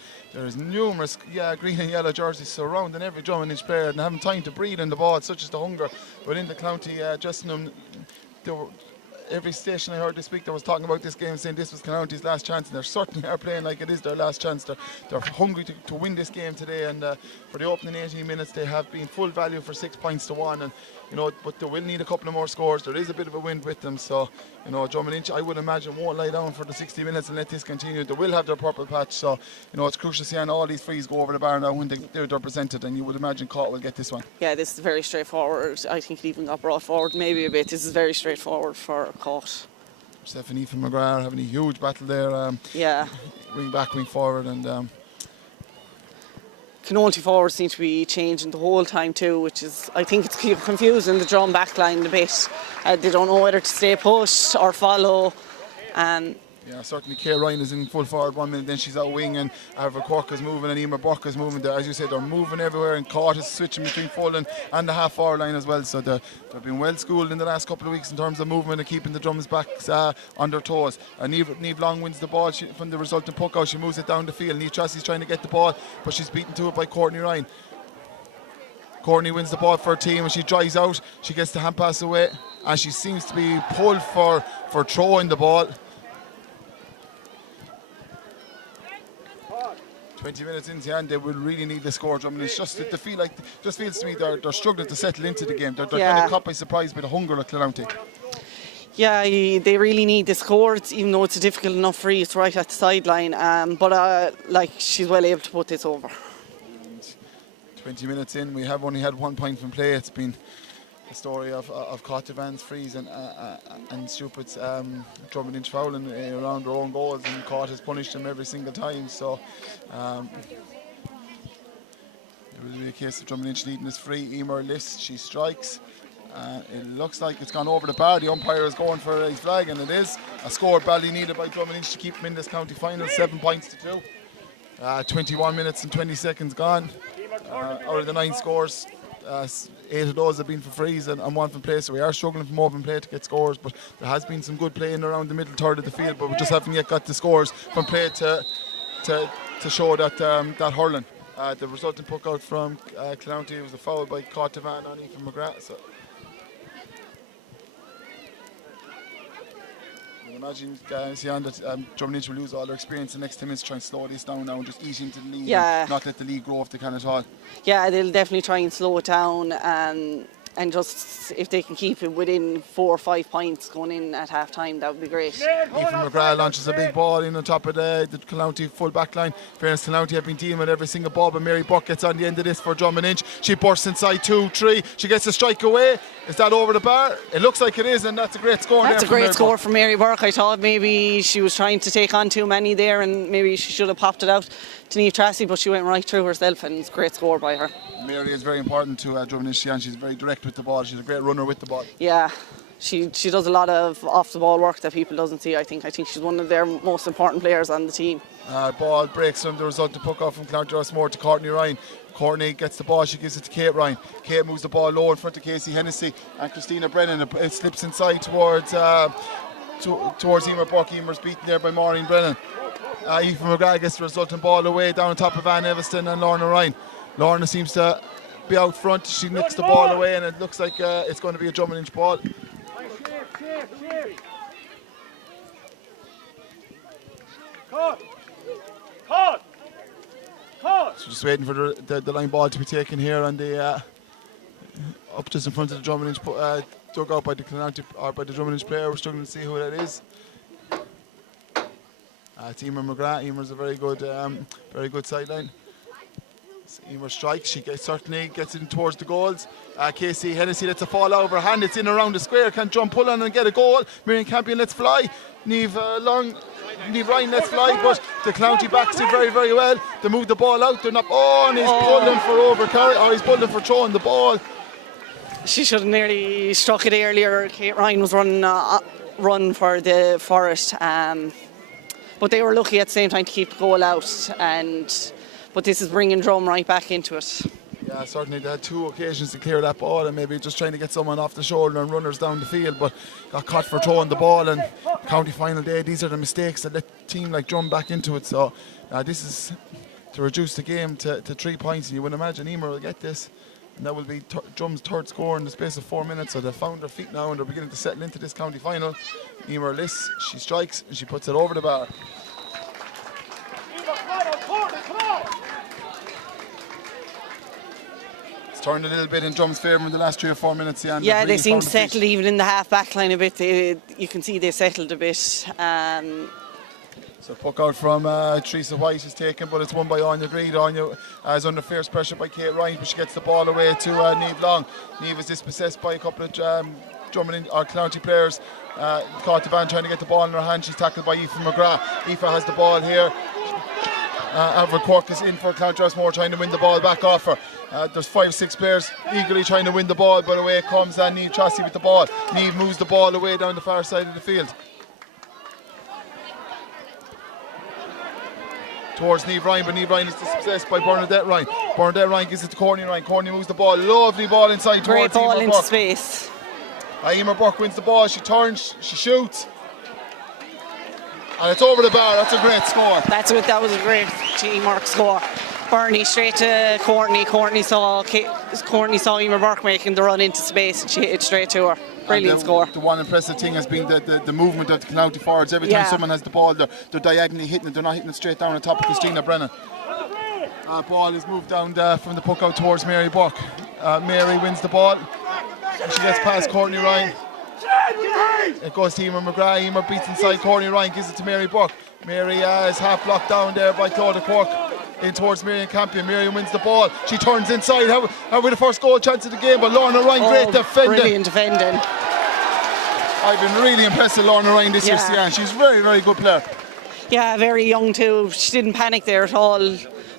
numerous green and yellow jerseys surrounding every Drum Lynch player and having time to breathe in the ball, such as the hunger within the County dressing room. Every station I heard this week, they was talking about this game, saying this was County's last chance, and they certainly are playing like it is their last chance. They're hungry to win this game today, and for the opening 18 minutes, they have been full value for 6 points to 1. And but they will need a couple of more scores. There is a bit of a wind with them, so Drum Lynch, I would imagine, won't lie down for the 60 minutes and let this continue. They will have their purple patch, so it's crucial to see all these frees go over the bar now when they're presented, and you would imagine Cott will get this one. Yeah, this is very straightforward. I think it even got brought forward maybe a bit. This is very straightforward for Cott. Stephanie from McGrath having a huge battle there. Wing back, wing forward, and Cloonty forwards seem to be changing the whole time too, which is, I think it's confusing the Drum backline a bit. They don't know whether to stay put or follow. Yeah, certainly Kay Ryan is in full forward 1 minute, then she's out wing, and Avril Quirk is moving and Emer Burke is moving. As you said, they're moving everywhere, and Cott is switching between full and the half forward line as well. So they've been well schooled in the last couple of weeks in terms of movement and keeping the Drums backs on their toes. Niamh Long wins the ball from the resulting puck out. She moves it down the field. Niamh Tracy's trying to get the ball, but she's beaten to it by Courtney Ryan. Courtney wins the ball for her team, and she drives out. She gets the hand pass away, and she seems to be pulled for throwing the ball. 20 minutes into the end, they will really need the score. I mean, it's just feels to me they're struggling to settle into the game. They're kind of caught by surprise by the hunger of Cloonty. Yeah, they really need the scores, even though it's a difficult enough free. It's right at the sideline, but she's well able to put this over. And 20 minutes in, we have only had 1 point from play. It's been the story of Cottavan's frees and Stupid's Drum Lynch fouling around their own goals, and Cott has punished them every single time. So it will be a case of Drum Lynch leading this free. Emer lifts, she strikes, It looks like it's gone over the bar. The umpire is going for a flag, and it is a score badly needed by Drummond to keep them in this county final. 7 points to 2. 21 minutes and 20 seconds gone. Out of the 9 scores, 8 of those have been for frees and 1 from play, so we are struggling from open play to get scores, but there has been some good play in around the middle third of the field, but we just haven't yet got the scores from play to show that hurling. The resulting puck out from Clownty was a foul by Cortavan on Ethan McGrath. So you imagine that Drummond will lose all their experience the next 10 minutes, try and slow this down now and just ease into the lead, and not let the lead grow if they can at all. Yeah, they'll definitely try and slow it down, and just if they can keep it within 4 or 5 points going in at half time, that would be great. Ethan McGrath launches a big ball in on top of the Clownty full back line. Fairness, Clownty have been dealing with every single ball, but Mary Buck gets on the end of this for Drummond Inch. She bursts inside 2-3. She gets a strike away. Is that over the bar? It looks like it is, and that's a great score. That's a great score for Mary Burke. I thought maybe she was trying to take on too many there, and maybe she should have popped it out to Niamh Tracy, but she went right through herself, and it's a great score by her. Mary is very important to Drummond Inch, and she's very direct with the ball. She's a great runner with the ball. Yeah, she does a lot of off the ball work that people doesn't see. I think she's one of their most important players on the team. Ball breaks from the result to puck off from County Rossmore to Courtney Ryan. Courtney gets the ball, she gives it to Kate Ryan. Kate moves the ball low in front of Casey Hennessy and Christina Brennan. It slips inside towards Emer Burke. Emer's beaten there by Maureen Brennan. Aoife McGrath gets the resulting ball away down on top of Anne Everston and Lorna Ryan. Lorna seems to be out front. She nicks the ball away, and it looks like it's going to be a Drummond Inch ball. So just waiting for the line ball to be taken here on the up just in front of the Drummond Inch dug out by the Clownty or by the Drummond Inch player. We're struggling to see who that is. It's Emer McGrath. Emer's a very good sideline. Emer strikes. She certainly gets in towards the goals. Casey Hennessy lets a fall out of her hand. It's in around the square. Can jump, pull on and get a goal. Miriam Campion lets fly. Niamh Ryan lets fly, but the Clownty backs it very, very well. They move the ball out. They're not. And he's pulling for overcarry, or he's pulling for throwing the ball. She should have nearly struck it earlier. Kate Ryan was run for the Forest, but they were lucky at the same time to keep the goal out. But this is bringing Drum right back into it. Yeah, certainly they had 2 occasions to clear that ball, and maybe just trying to get someone off the shoulder and runners down the field, but got caught for throwing the ball. And county final day, these are the mistakes that let a team like Drum back into it. So this is to reduce the game to 3 points, and you would imagine Emer will get this, and that will be Drum's third score in the space of 4 minutes. So they've found their feet now, and they're beginning to settle into this county final. Emer lists, she strikes, and she puts it over the bar. It's turned a little bit in Drum's favour in the last 3 or 4 minutes. Yeah, really they seem settled even in the half back line a bit. You can see they settled a bit. So puck out from Teresa White is taken, but it's won by Anya Greed. Anya is under fierce pressure by Kate Ryan, but she gets the ball away to Niamh Long. Niamh is dispossessed by a couple of Drummond or Clownty players. Caught the band trying to get the ball in her hand. She's tackled by Aoife McGrath. Aoife has the ball here. Avril Cork is in for County Rossmore, trying to win the ball back off her. There's 5 or 6 players eagerly trying to win the ball, but away comes Niamh Tracy with the ball. Niamh moves the ball away down the far side of the field towards Niamh Ryan, but Niamh Ryan is dispossessed by Bernadette Ryan. Bernadette Ryan gives it to Courtney Ryan. Courtney moves the ball, lovely ball inside towards Emer Burke. Great ball into space. Emer Burke wins the ball, she turns, she shoots, and it's over the bar. That's a great score. That was a great teamwork score. Bernie straight to Courtney. Courtney saw Emer Burke making the run into space, and she hit it straight to her. Brilliant score. The one impressive thing has been the movement of the Clownty forwards. Every time someone has the ball, they're diagonally hitting it. They're not hitting it straight down on top of Christina Brennan. Ball is moved down from the puck out towards Mary Burke. Mary wins the ball. She gets past Courtney Ryan. It goes to Emer McGrath. Emer beats inside Courtney Ryan, gives it to Mary Burke. Mary is half blocked down there by Claudia Cork. In towards Miriam Campion. Miriam wins the ball. She turns inside. How with the first goal chance of the game, but Lorna Ryan, great defending. Brilliant defending. I've been really impressed with Lorna Ryan this year, Sian. She's a very, very good player. Yeah, very young too. She didn't panic there at all.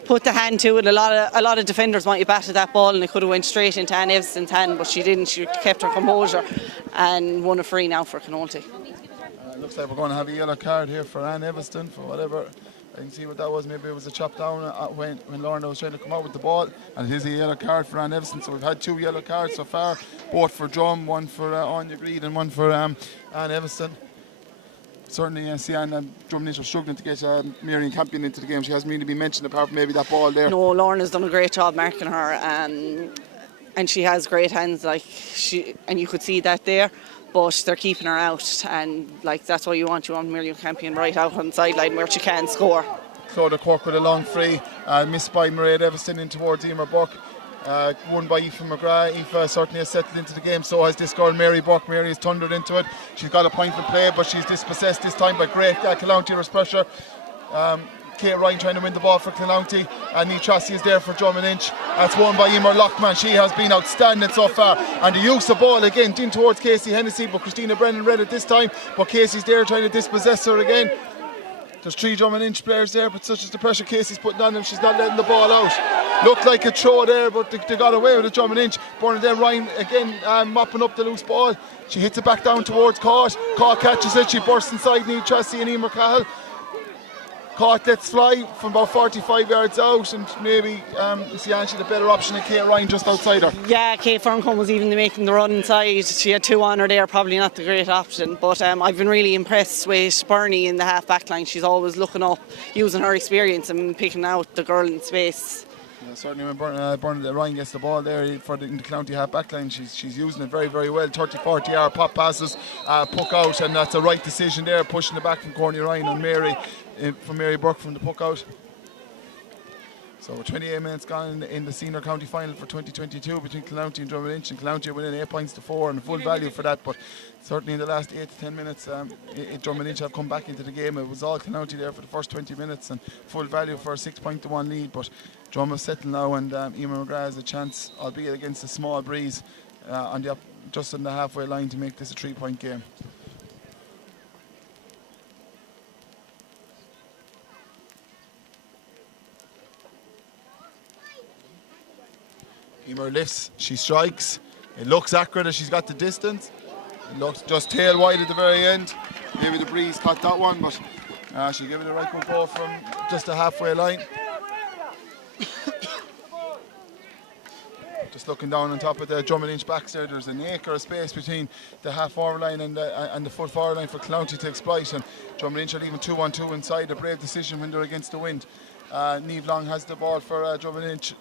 put the hand to it. A lot of defenders might have batted that ball and it could have went straight into Anne Evanston's hand, but she didn't. She kept her composure and won a free now for Canolte. Looks like we're going to have a yellow card here for Anne Evanston for whatever. I can see what that was. Maybe it was a chop down when Lorna was trying to come out with the ball, and it is a yellow card for Anne Evanston. So we've had 2 yellow cards so far, both for Drum, one for Anya Greed and one for Anne Evanston. Certainly, see Anne Drumlin are struggling to get Marion Campion into the game. She hasn't really been mentioned apart from maybe that ball there. No, Lorna's done a great job marking her, and she has great hands. And you could see that there. But they're keeping her out, and that's what you want. You want Marion Campion right out on the sideline where she can score. Claudia Cork with a long free, missed by Mairead Evanston in towards Emer Buck. Won by Aoife McGrath. Aoife certainly has settled into the game, so has this girl Mary Buck. Mary has thundered into it. She's got a point of play, but she's dispossessed this time by great Clounty pressure. Kate Ryan trying to win the ball for Clounty, and Niamh Tracy is there for Drum and Inch. That's won by Emer Lockman. She has been outstanding so far, and the use of ball again in towards Casey Hennessy, but Christina Brennan read it this time, but Casey's there trying to dispossess her again. There's 3 Drum and Inch players there, but such as the pressure Casey's putting on them, she's not letting the ball out. Looked like a throw there, but they got away with it. Drum and Inch. Bernadette Ryan again mopping up the loose ball. She hits it back down towards Caught. Caught catches it, she bursts inside Niamh Tracy and Emer Cahill. Caught lets fly from about 45 yards out, and maybe she had the better option than Kate Ryan just outside her. Yeah, Kate Ferncombe was even making the run inside. She had 2 on her there, probably not the great option. But I've been really impressed with Bernie in the half back line. She's always looking up, using her experience and picking out the girl in space. Yeah, certainly when Bernadette Ryan gets the ball there in the County half back line, she's using it very, very well. 30-40 yard pop passes, puck out, and that's a right decision there, pushing it back from Corny Ryan and Mary Burke from the puck out. So 28 minutes gone in the senior county final for 2022 between Clounty and Drum and Inch, and Clounty are winning 8 points to 4 and full value for that. But certainly in the last 8 to 10 minutes, Drum and Inch have come back into the game. It was all Clounty there for the first 20 minutes and full value for a 6-point-1 lead. But Drum have settled now, and Emer McGrath has a chance, albeit against a small breeze, just on the halfway line to make this a 3-point game. Emer lifts, she strikes. It looks accurate as she's got the distance. It looks just tail wide at the very end. Maybe the breeze caught that one, but she gave it a right good ball from just the halfway line. Just looking down on top of the Drum and Inch backs there, there's an acre of space between the half forward line and the full forward line for Clounty to exploit, and Drum and Inch are even 2-on-2 inside. A brave decision when they're against the wind. Niamh Long has the ball for Drum and Inch.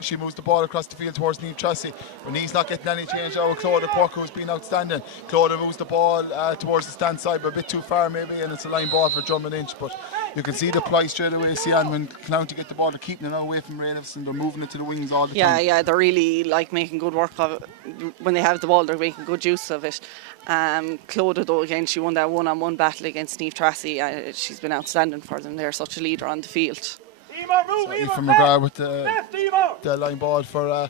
She moves the ball across the field towards Niamh Tracy. When he's not getting any change out with Claudia Cork, who's been outstanding. Claudia moves the ball towards the stand side, but a bit too far maybe, and it's a line ball for Drum and Inch. But you can see the play straight away, Sian, when Clounty get the ball, they're keeping it away from Railfs and they're moving it to the wings all the time. Yeah, they're really making good work of it. When they have the ball, they're making good use of it. Claudia, though, again, she won that one-on-one battle against Niamh Tracy. She's been outstanding for them. They're such a leader on the field. So Aoife McGrath with the line ball for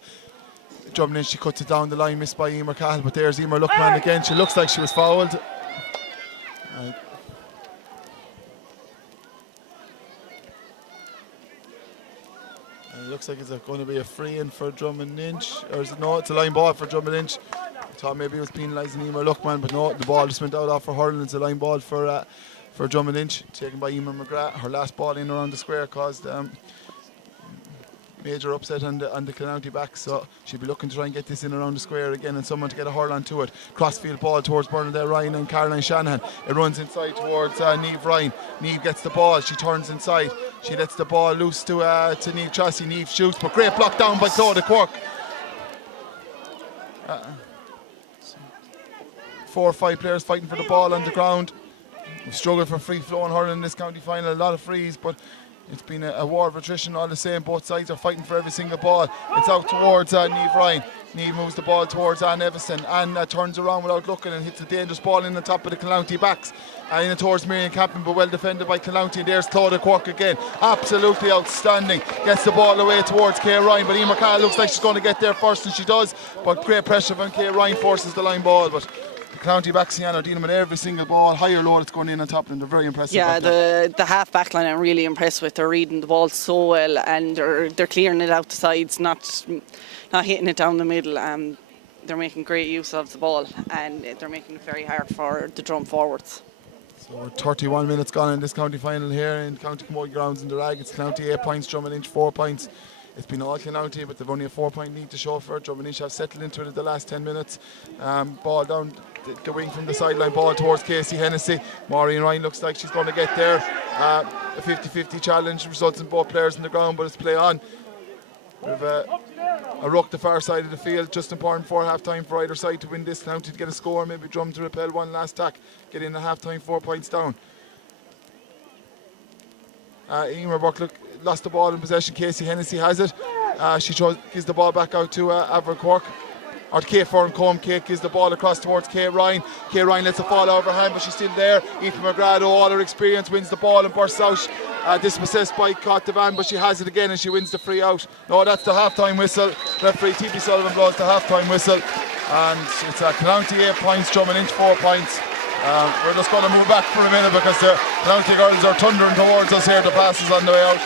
Drum and Inch. She cuts it down the line, missed by Emer Cahill, but there's Emer Lookman again. She looks like she was fouled. It looks like it's going to be a free in for Drum and Inch, or is it? No, it's a line ball for Drum and Inch. I thought maybe it was penalising Emer Lookman, but no, the ball just went out off for hurling. It's a line ball for Drum and Inch, taken by Emer McGrath. Her last ball in around the square caused major upset on the Clounty back, so she'll be looking to try and get this in around the square again, and someone to get a hurl onto it. Crossfield ball towards Bernadette Ryan and Caroline Shanahan. It runs inside towards Niamh Ryan. Niamh gets the ball, she turns inside, she lets the ball loose to Niamh Tracy. Niamh shoots, but great block down by Claudia Cork. 4 or 5 players fighting for the ball on the ground. We've struggled for free flowing hurling in this county final, a lot of frees, but it's been a war of attrition all the same. Both sides are fighting for every single ball. It's out towards Niamh Ryan. Niamh moves the ball towards Anne Evanston. Anne turns around without looking and hits a dangerous ball in the top of the Clounty backs. And in towards Marion Campion, but well defended by Clounty. And there's Claudia Cork again. Absolutely outstanding. Gets the ball away towards Kay Ryan, but Emer Cahill looks like she's going to get there first, and she does. But great pressure from Kay Ryan, forces the line ball. But the County backs are dealing with every single ball, high or low that's going in on top of them. They're very impressive. Yeah, the half back line I'm really impressed with. They're reading the ball so well, and they're clearing it out the sides, not hitting it down the middle. They're making great use of the ball, and they're making it very hard for the drum forwards. So 31 minutes gone in this county final here in County Camogie grounds in the Rag. It's County 8 points, Drummond 4 points. It's been all County, but they've only a 4-point lead to show for it. Drummond have settled into it in the last 10 minutes. Ball down the wing from the sideline, ball towards Casey Hennessy. Maureen Ryan looks like she's going to get there. A 50-50 challenge results in both players on the ground, but it's play on. We've a ruck the far side of the field, just important for half time for either side to win this county, to get a score, maybe Drum to repel one last tack, get in at half time 4 points down. Emer Buck lost the ball in possession. Casey Hennessy has it. She gives the ball back out to Avril Cork. Or to Kate Foran-Combe. Kate gives the ball across towards Kate Ryan. Kate Ryan lets it fall over her hand, but she's still there. Aoife McGrath, all her experience, wins the ball and bursts out. Dispossessed by caught the van, but she has it again and she wins the free out. No, that's the half-time whistle. Referee T.P. Sullivan blows the half-time whistle. And it's County 8 points, Drummond 4 points. We're just going to move back for a minute because the County girls are thundering towards us here. The pass is on the way out.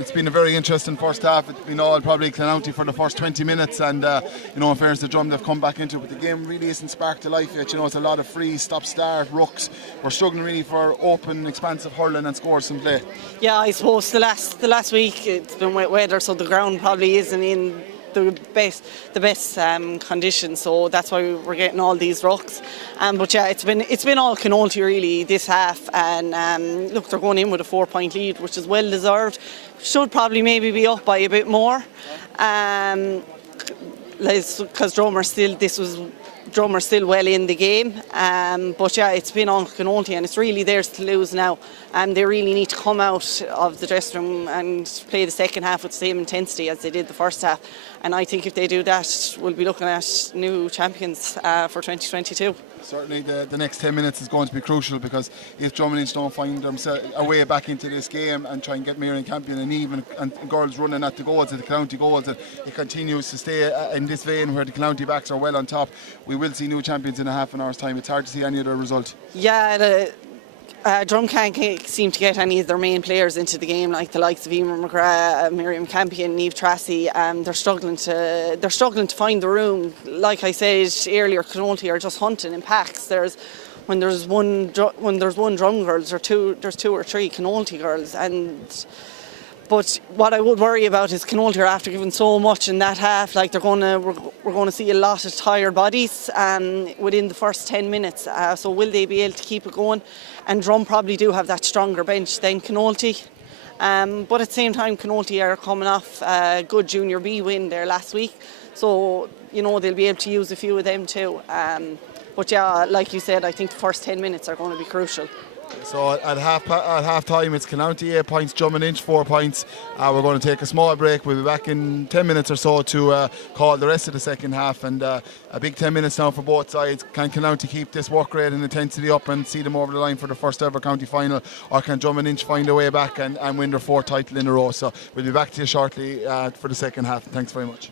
It's been a very interesting first half. It's been all probably County for the first 20 minutes, and in fairness to Drum, they've come back into it, but the game really isn't sparked to life yet. It's a lot of free, stop-start, rucks. We're struggling really for open, expansive hurling and scores and play. Yeah, I suppose the last week it's been wet weather, so the ground probably isn't in the best conditions, so that's why we're getting all these rucks. But yeah, it's been all County really this half, and look, they're going in with a 4-point lead, which is well deserved. Should probably maybe be up by a bit more, because Drummer still well in the game. But yeah, it's been on County and it's really theirs to lose now. They really need to come out of the dressing room and play the second half with the same intensity as they did the first half. And I think if they do that, we'll be looking at new champions for 2022. Certainly the next 10 minutes is going to be crucial, because if Drummond don't find themselves a way back into this game and try and get Marion Campion and even and girls running at the goals, at the County goals, that it continues to stay in this vein where the County backs are well on top, we will see new champions in a half an hour's time. It's hard to see any other result. Yeah, Drum can't seem to get any of their main players into the game, like the likes of Emer McGrath, Miriam Campion, Niamh Tracy. They're struggling to find the room. Like I said earlier, County are just hunting in packs. When there's one Drum girls, there's two or three County girls, But what I would worry about is County are after giving so much in that half. Like we're going to see a lot of tired bodies within the first 10 minutes. So will they be able to keep it going? And Drum probably do have that stronger bench than County. But at the same time, County are coming off a good Junior B win there last week. So they'll be able to use a few of them too. But yeah, like you said, I think the first 10 minutes are going to be crucial. So at half time, it's County 8 points, Drummond 4 points. We're going to take a small break. We'll be back in 10 minutes or so to call the rest of the second half, and a big 10 minutes now for both sides. Can County keep this work rate and intensity up and see them over the line for the first ever county final, or can Drummond find a way back and win their 4th title in a row? So we'll be back to you shortly for the second half. Thanks very much.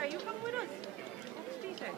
Are you coming with us? What's Peter?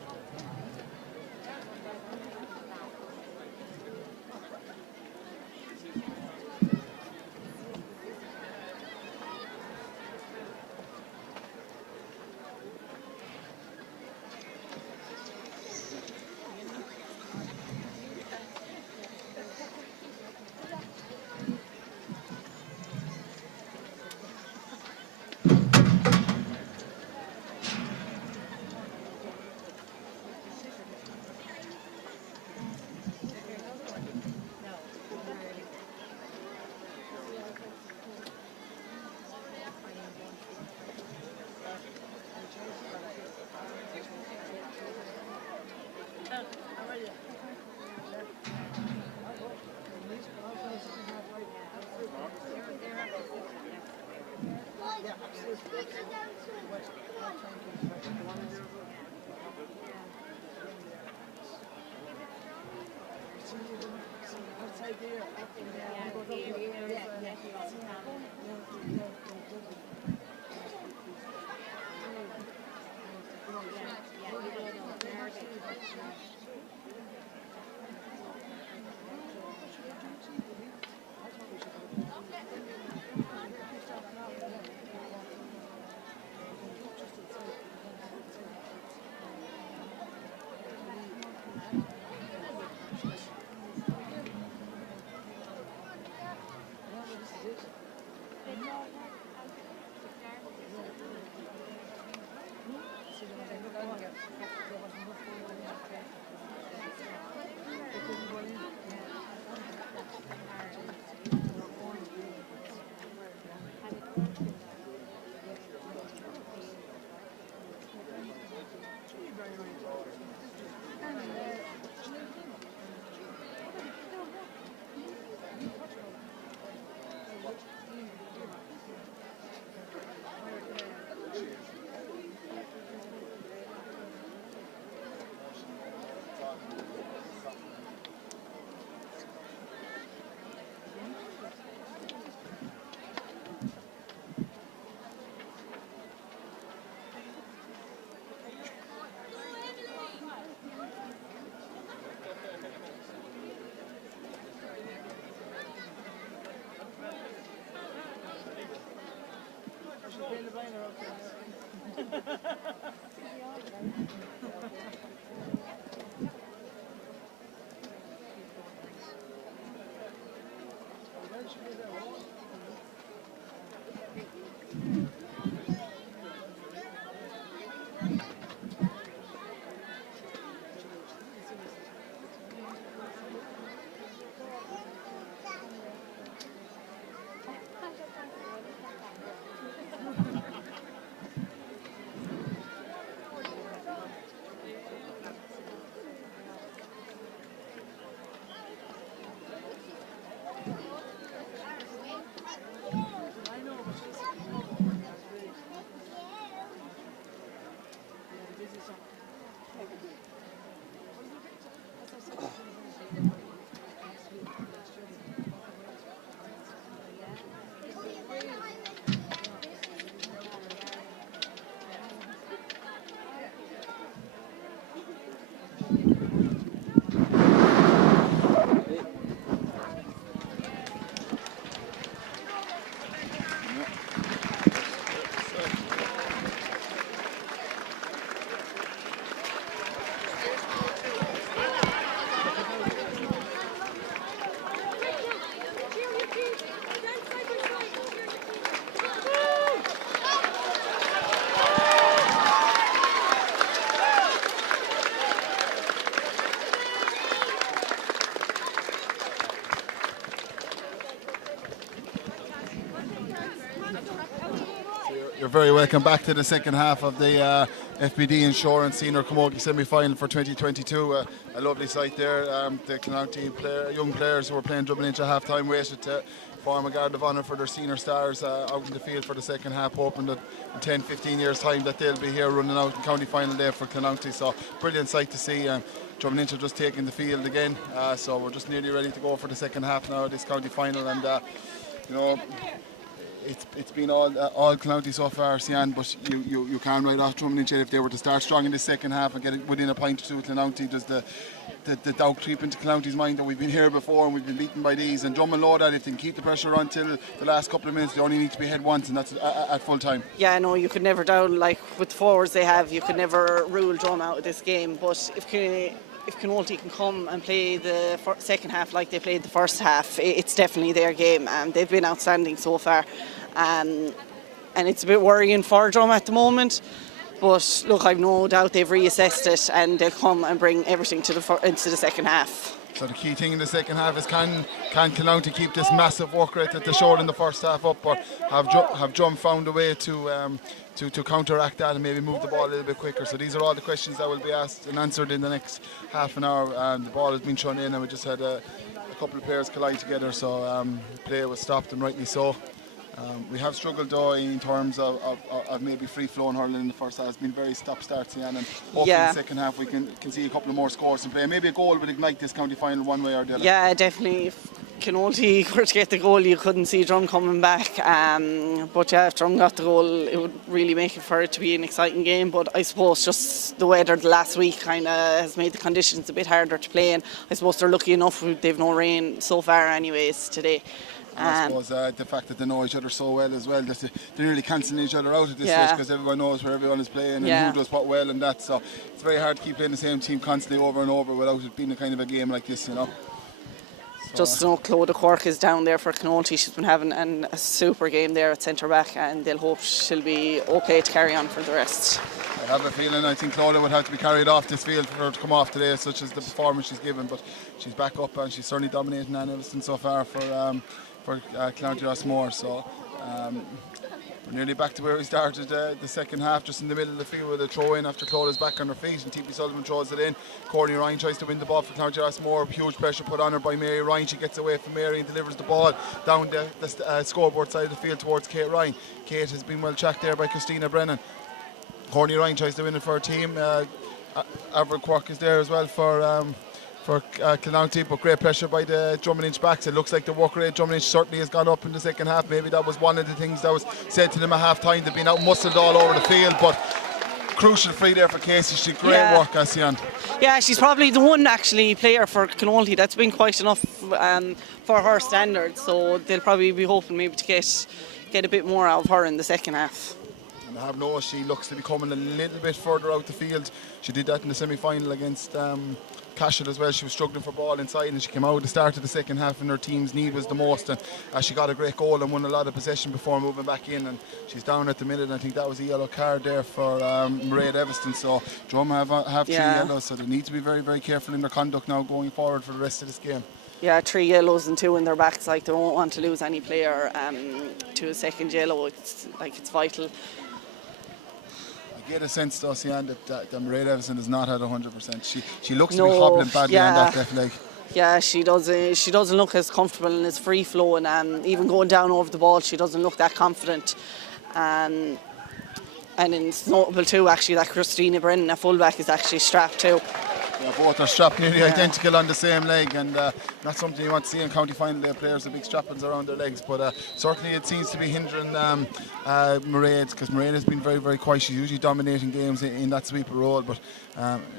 You're very welcome back to the second half of the FBD Insurance Senior Camogie semi-final for 2022. A lovely sight there. The Clounty young players who were playing Drummond at half-time waited to form a guard of honour for their senior stars out in the field for the second half, hoping that in 10-15 years time that they'll be here running out in county final day for Clounty. So brilliant sight to see. Drummond have just taken the field again, so we're just nearly ready to go for the second half now of this county final, and you know, it's been all County so far, Sian, but you can write off Drummond if they were to start strong in the second half and get it within a point or two with County. Does the doubt creep into County's mind that we've been here before and we've been beaten by these, and Drummond know that if they can keep the pressure on till the last couple of minutes, they only need to be ahead once, and that's at full time. Yeah, no, you could never down, like with the forwards they have, you could never rule Drum out of this game, but if Clounty can come and play the second half like they played the first half, it's definitely their game. They've been outstanding so far, and it's a bit worrying for Drum at the moment. But look, I've no doubt they've reassessed it and they'll come and bring everything into the second half. So the key thing in the second half is can County keep this massive work rate that they showed in the first half up, or have Drum found a way to counteract that and maybe move the ball a little bit quicker? So these are all the questions that will be asked and answered in the next half an hour. The ball has been thrown in and we just had a couple of players collide together, so play was stopped, and rightly so. We have struggled though in terms of maybe free-flowing hurling in the first half. It's been very stop-start, and hopefully in the second half we can see a couple of more scores and play. Maybe a goal would ignite this county final one way or the other. Yeah, definitely. If County were to get the goal, you couldn't see Drum coming back. But yeah, if Drum got the goal, it would really make it for it to be an exciting game. But I suppose just the weather the last week kind of has made the conditions a bit harder to play in. I suppose they're lucky enough they've no rain so far anyways today. I suppose the fact that they know each other so well as well, that they're nearly cancelling each other out at this stage because everyone knows where everyone is playing and who does what well and that. So it's very hard to keep playing the same team constantly over and over without it being a kind of a game like this, you know. Just to know, Clodagh Cork is down there for County. She's been having a super game there at centre back, and they'll hope she'll be okay to carry on for the rest. I have a feeling I think Clodagh would have to be carried off this field for her to come off today, such as the performance she's given. But she's back up and she's certainly dominating Anne Everson so far for County Rossmore. So we're nearly back to where we started the second half, just in the middle of the field with a throw in after Clodagh's back on her feet, and T.P. Sullivan throws it in. Courtney Ryan tries to win the ball for County Rossmore. Huge pressure put on her by Mary Ryan. She gets away from Mary and delivers the ball down the scoreboard side of the field towards Kate Ryan. Kate has been well tracked there by Christina Brennan. Courtney Ryan tries to win it for her team. Avril Quirk is there as well for County, but great pressure by the Drummond backs. It looks like the work rate Drummond certainly has gone up in the second half. Maybe that was one of the things that was said to them at half time. They've been out muscled all over the field, but crucial free there for Casey. She did great work, Asian. Yeah, she's probably the one actually player for County that's been quite enough for her standards, so they'll probably be hoping maybe to get a bit more out of her in the second half. And I have no, she looks to be coming a little bit further out the field. She did that in the semi-final against Cashel as well. She was struggling for ball inside, and she came out at the start of the second half and her team's need was the most, and she got a great goal and won a lot of possession before moving back in, and she's down at the minute, and I think that was a yellow card there for Mairead Evanston. So Drum have 3 yellows, so they need to be very, very careful in their conduct now going forward for the rest of this game. Yeah, 3 yellows and 2 in their backs. Like, they don't want to lose any player to a second yellow. It's vital. I get a sense though, Sian, that Mairead Evanston has not had 100%. She looks to be hobbling badly on that left leg. Yeah, she doesn't look as comfortable and as free flowing, and even going down over the ball, she doesn't look that confident. And it's notable too, actually, that Christina Brennan, a fullback, is actually strapped too. Yeah, both are strapped nearly identical on the same leg, and not something you want to see in county final day players with big strappings around their legs, but certainly it seems to be hindering Mairead, because Mairead has been very, very quiet. She's usually dominating games in that sweeper role, but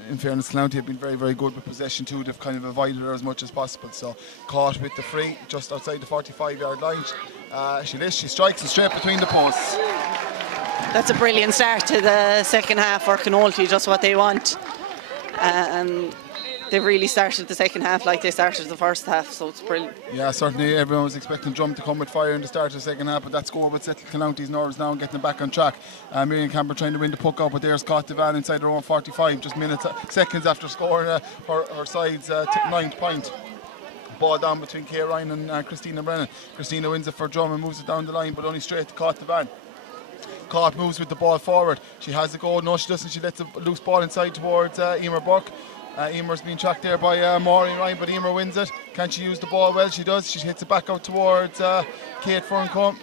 in fairness, County have been very, very good with possession too. They've kind of avoided her as much as possible, so caught with the free just outside the 45-yard line. She strikes it straight between the posts. That's a brilliant start to the second half for County, just what they want. And they've really started the second half like they started the first half, so it's brilliant. Yeah, certainly everyone was expecting Drum to come with fire in the start of the second half, but that score would settle County's nerves now and getting them back on track. Miriam Campbell trying to win the puck out, but there's Scott Devan inside their own 45, just seconds after scoring her side's 9th point. Ball down between Kay Ryan and Christina Brennan. Christina wins it for Drum and moves it down the line, but only straight to Scott Devan. Caught moves with the ball forward. She has a goal. No, she doesn't. She lets a loose ball inside towards Emer Burke. Emer's being tracked there by Maureen Ryan, but Emer wins it. Can she use the ball? Well, she does. She hits it back out towards Kate Ferncombe.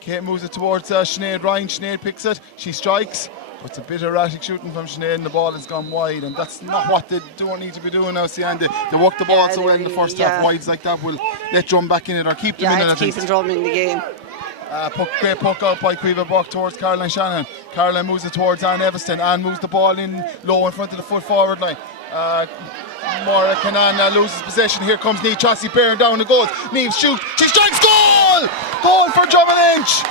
Kate moves it towards Sinead Ryan. Sinead picks it. She strikes. But it's a bit erratic shooting from Sinead, and the ball has gone wide, and that's not what they don't need to be doing now, Sian. They work the ball so well in the first half. Wides like that will let Drum back in it or keep them in it. It's keeping Drum in the game. Great puck out by Cueva Burke towards Caroline Shanahan. Caroline moves it towards Anne Everston. Anne moves the ball in low in front of the full forward line. Maura Canan loses possession. Here comes Niamh Chassie bearing down the goals. Niamh shoots. She strikes. Goal! Goal for Drummond Inch.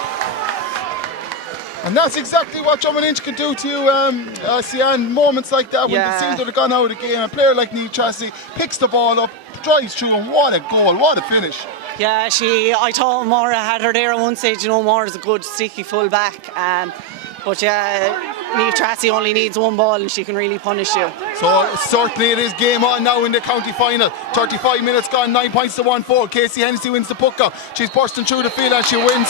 And that's exactly what Drummond Inch can do to you, Sian. Moments like that when they seem to have gone out of the game. A player like Niamh Chassie picks the ball up, drives through, and what a goal, what a finish. Yeah, I thought Maura had her there at one stage. You know, Maura's a good sticky full back. But yeah, Niamh Chassie only needs one ball and she can really punish you. So certainly it is game on now in the county final. 35 minutes gone, 9 points to 1-4. Casey Hennessy wins the puck up. She's bursting through the field and she wins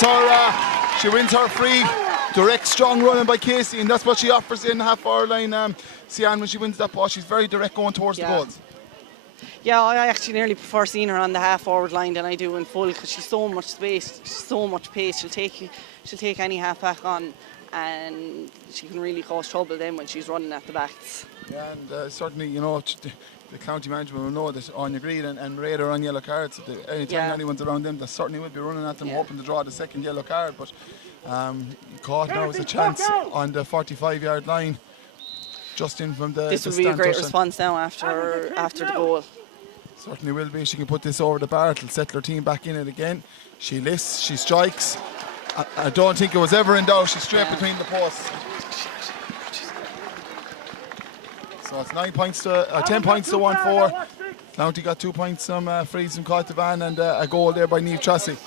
her free. Direct, strong running by Casey, and that's what she offers in half-hour line. Sian, when she wins that ball, she's very direct going towards the goals. Yeah, I actually nearly prefer seeing her on the half-forward line than I do in full, because she's so much space, she's so much pace. She'll take any half-back on, and she can really cause trouble then when she's running at the backs. Yeah, and certainly, you know, the county management will know that Anya Greed and Raid are on yellow cards. Anytime anyone's around them, they certainly will be running at them, hoping to draw the second yellow card. But caught now is a chance on the 45-yard line, just in from the. This would be a great response now after the goal. Certainly will be. She can put this over the bar. It'll settle her team back in it again. She lifts, she strikes. I don't think it was ever in doubt. She's straight between the posts. So it's 10 points to 1-4. County got 2 points from frees from Cotavan and a goal there by Niamh Chassie.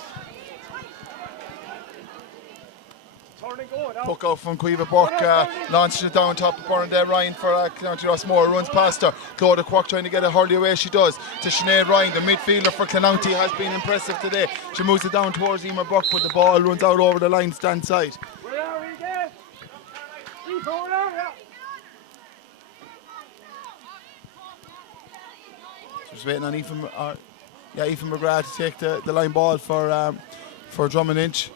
Puck out from Cueva Burke, launches it down top of Bernadette Ryan for County Rossmore, runs past her. Claudia Quirk trying to get a hurley away, she does, to Sinead Ryan. The midfielder for Clonounty has been impressive today. She moves it down towards Emer Burke, but the ball runs out over the line, stand side. Just waiting on Ethan McGrath to take the line ball for Drummond Inch.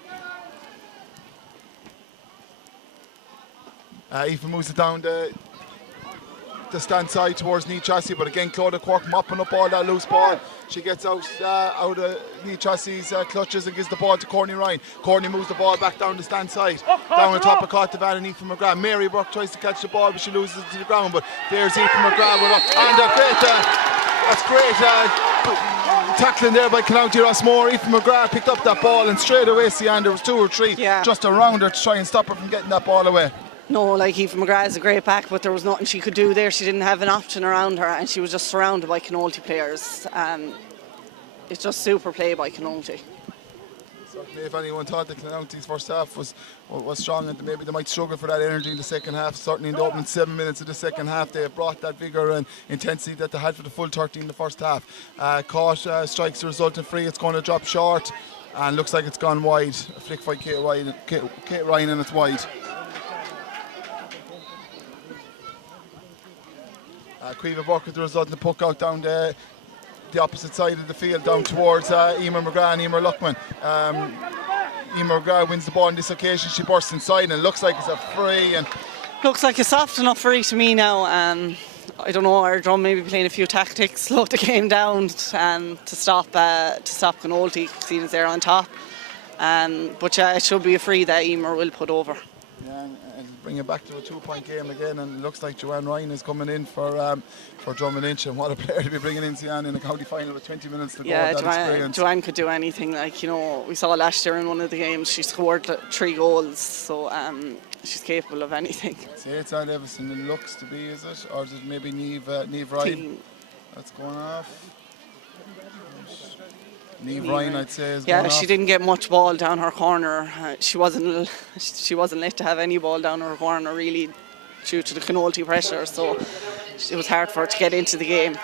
Ethan moves it down the stand side towards Niamh Chassie, but again Claudia Quirk mopping up all that loose ball. She gets out of Niamh Chassie's clutches and gives the ball to Courtney Ryan. Courtney moves the ball back down the stand side, down on top of Cotavan and Ethan McGrath. Mary Burke tries to catch the ball, but she loses it to the ground. But there's Ethan McGrath and that's great tackling there by Clonounty Rossmore. Ethan McGrath picked up that ball and straight away, Sian, there was 2 or 3 just around her to try and stop her from getting that ball away. No, like Ethan McGrath is a great back, but there was nothing she could do there. She didn't have an option around her, and she was just surrounded by Clonoulty players. It's just super play by Clonoulty. Certainly, if anyone thought that Clonounty's first half was strong and maybe they might struggle for that energy in the second half, certainly in the opening 7 minutes of the second half they brought that vigour and intensity that they had for the full 30 in the first half. Caught strikes the resultant free, it's going to drop short and looks like it's gone wide. A flick by Kate Ryan and it's wide. Cueva Burke with the result and the puck out down the opposite side of the field, down towards Emer McGrath and Emer Luckman. Emer McGrath wins the ball on this occasion. She bursts inside and it looks like it's a free. And looks like a soft enough free to me now. I don't know, our Drum maybe playing a few tactics, slow the game down to stop Clonoulty, seeing they're on top. But yeah, it should be a free that Emer will put over. Yeah, and bring it back to a 2-point game again, and it looks like Joanne Ryan is coming in for Drummond Inch, and what a player to be bringing in, Sian, in the county final with 20 minutes to go. Yeah, Joanne could do anything. Like, you know, we saw last year in one of the games she scored 3 goals, so she's capable of anything. Say it's Anne Everson, it looks to be, is it? Or is it maybe Niamh Ryan? That's going off. Niamh Ryan, I'd say, is going off. She didn't get much ball down her corner. She wasn't let to have any ball down her corner really due to the Clonoulty pressure, so it was hard for her to get into the game.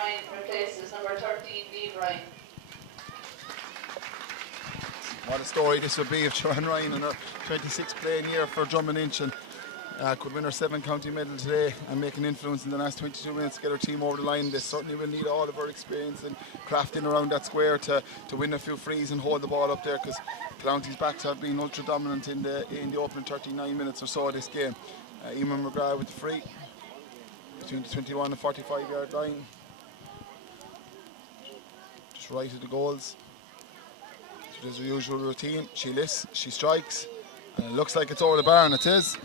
What a story this would be if Joanne Ryan in her 26th playing year for Drummond Inch and could win her 7 county medal today and make an influence in the last 22 minutes to get her team over the line. They certainly will need all of her experience and crafting around that square to win a few frees and hold the ball up there, because County's backs have been ultra dominant in the opening 39 minutes or so of this game. Emer McGrath with the free between the 21 and 45 yard line, just right of the goals. She does her usual routine. She lifts, she strikes, and it looks like it's over the bar, and it is.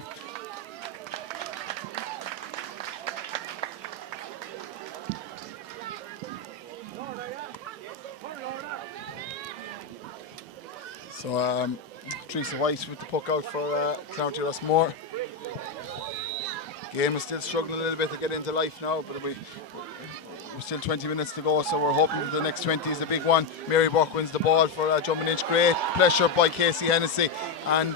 So Teresa White with the puck out for County Rossmore. Game is still struggling a little bit to get into life now, but we're still 20 minutes to go, so we're hoping that the next 20 is a big one. Mary Burke wins the ball for Drummond Inch. Great pressure by Casey Hennessy and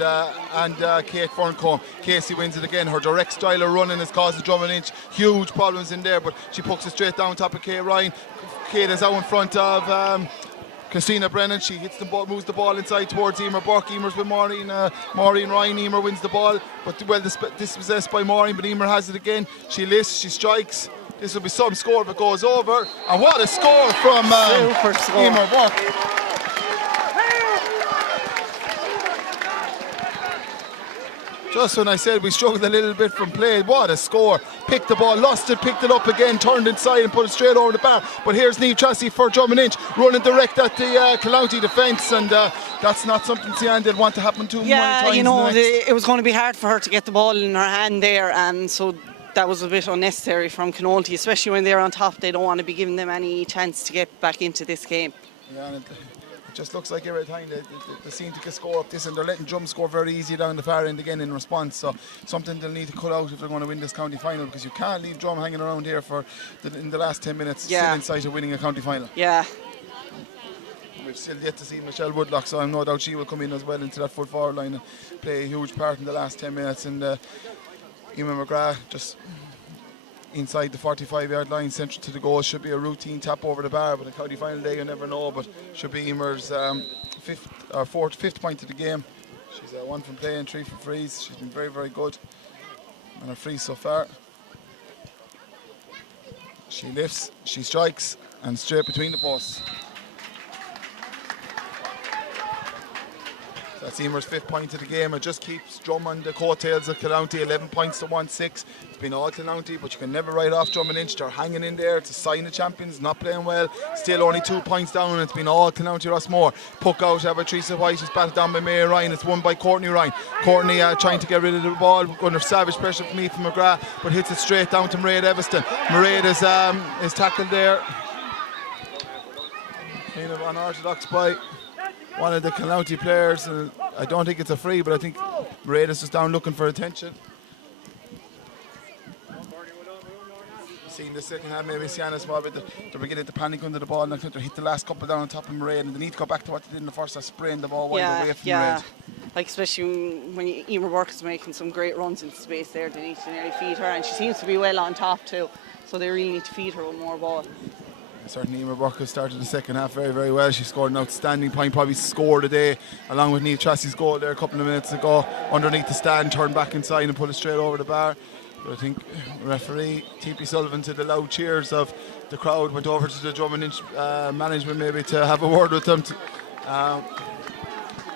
Kate Ferncombe. Casey wins it again. Her direct style of running is causing Drummond Inch huge problems in there, but she pucks it straight down top of Kate Ryan. Kate is out in front of Christina Brennan. She hits the ball, moves the ball inside towards Emer Burke. Emer's with Maureen Ryan. Emer wins the ball, but well dispossessed by Maureen, but Emer has it again. She lifts, she strikes. This will be some score if it goes over. And what a score from Emer Burke. Just when I said we struggled a little bit from play, what a score. Picked the ball, lost it, picked it up again, turned inside and put it straight over the bar. But here's Niamh Chassie for Drummond Inch, running direct at the Clouty defence, and that's not something Sian did want to happen too many times. Yeah, it was going to be hard for her to get the ball in her hand there, and so that was a bit unnecessary from Canolty, especially when they're on top. They don't want to be giving them any chance to get back into this game. Yeah, and it just looks like every time they seem to get score up this, and they're letting Drum score very easy down the far end again in response. So something they'll need to cut out if they're going to win this county final, because you can't leave Drum hanging around here in the last 10 minutes still in sight of winning a county final. Yeah. We've still yet to see Michelle Woodlock, so I'm no doubt she will come in as well into that full forward line and play a huge part in the last 10 minutes. And Emer McGrath just inside the 45 yard line, central to the goal. Should be a routine tap over the bar, but a county final day you never know. But should be Emer's fifth point of the game. She's 1 from play and 3 from frees. She's been very, very good on her frees so far. She lifts, she strikes, and straight between the posts. That's Emer's 5th point of the game. It just keeps Drum on the coattails of County, 11 points to 1-6. It's been all County, but you can never write off Drummond Inch. They're hanging in there to sign the champions, not playing well. Still only 2 points down, and it's been all County Rossmore. Puck out by Teresa White, is batted down by Mary Ryan. It's won by Courtney Ryan. Courtney trying to get rid of the ball under savage pressure from Ethan McGrath, but hits it straight down to Mairead Evanston. Mairead is tackled there. Kind of unorthodox by one of the County players, and I don't think it's a free, but I think Mairead is just down looking for attention. Seeing the second half, maybe Sienna's small bit, they're beginning to panic under the ball, and they hit the last couple down on top of Mairead, and they need to go back to what they did in the first half, spraying the ball wide away from Mairead. Like especially when Emer Burke is making some great runs into space there, they need to nearly feed her, and she seems to be well on top too, so they really need to feed her with more ball. Certainly Emer Burke has started the second half very, very well. She scored an outstanding point, probably scored today, along with Niamh Chassie's goal there a couple of minutes ago, underneath the stand, turned back inside and put it straight over the bar. But I think referee T.P. Sullivan, to the loud cheers of the crowd, went over to the Drummond Inch management maybe to have a word with them.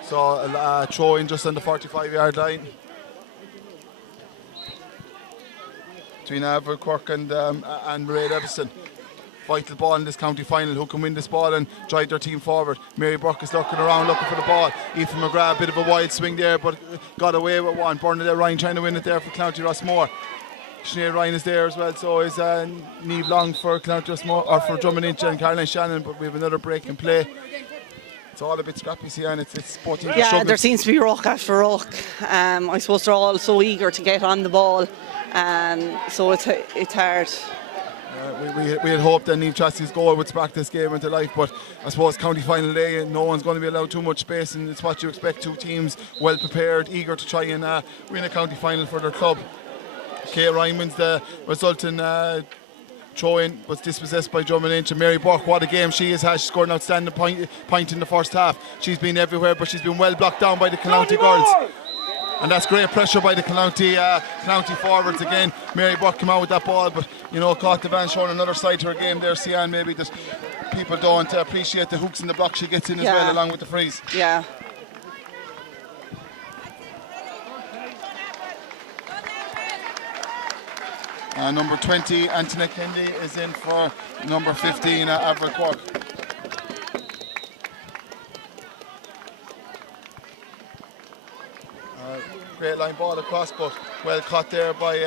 So a throw in just on the 45 yard line between Avril Quirk and Mairead Evanston. Vital ball in this county final. Who can win this ball and drive their team forward? Mary Burke is looking around, looking for the ball. Ethan McGrath, a bit of a wide swing there, but got away with one. Bernadette Ryan trying to win it there for County Rossmore. Sinead Ryan is there as well, so is Niamh Long for County Rossmore, or for Drummond Inch, and Caroline Shannon, but we have another break in play. It's all a bit scrappy, and it's both teams. Yeah, there seems to be ruck after ruck. I suppose they're all so eager to get on the ball, so it's hard. We had hoped that Niamh Chassie's goal would spark this game into life, but I suppose county final day, no one's going to be allowed too much space, and it's what you expect. 2 teams well prepared, eager to try and win a county final for their club. Kate Ryan wins the resulting throw-in was dispossessed by Drummond Inch, and Mary Burke, what a game she has had. She scored an outstanding point in the first half. She's been everywhere, but she's been well blocked down by the County girls. And that's great pressure by the County forwards again. Mary Burke came out with that ball, but caught the van, showing another side to her game there, Sian, maybe that people don't appreciate the hooks and the blocks she gets in as well, along with the frees. Yeah. Number 20, Antoinette Kennedy, is in for number 15, Avril Quirk. Great line ball across, but well caught there by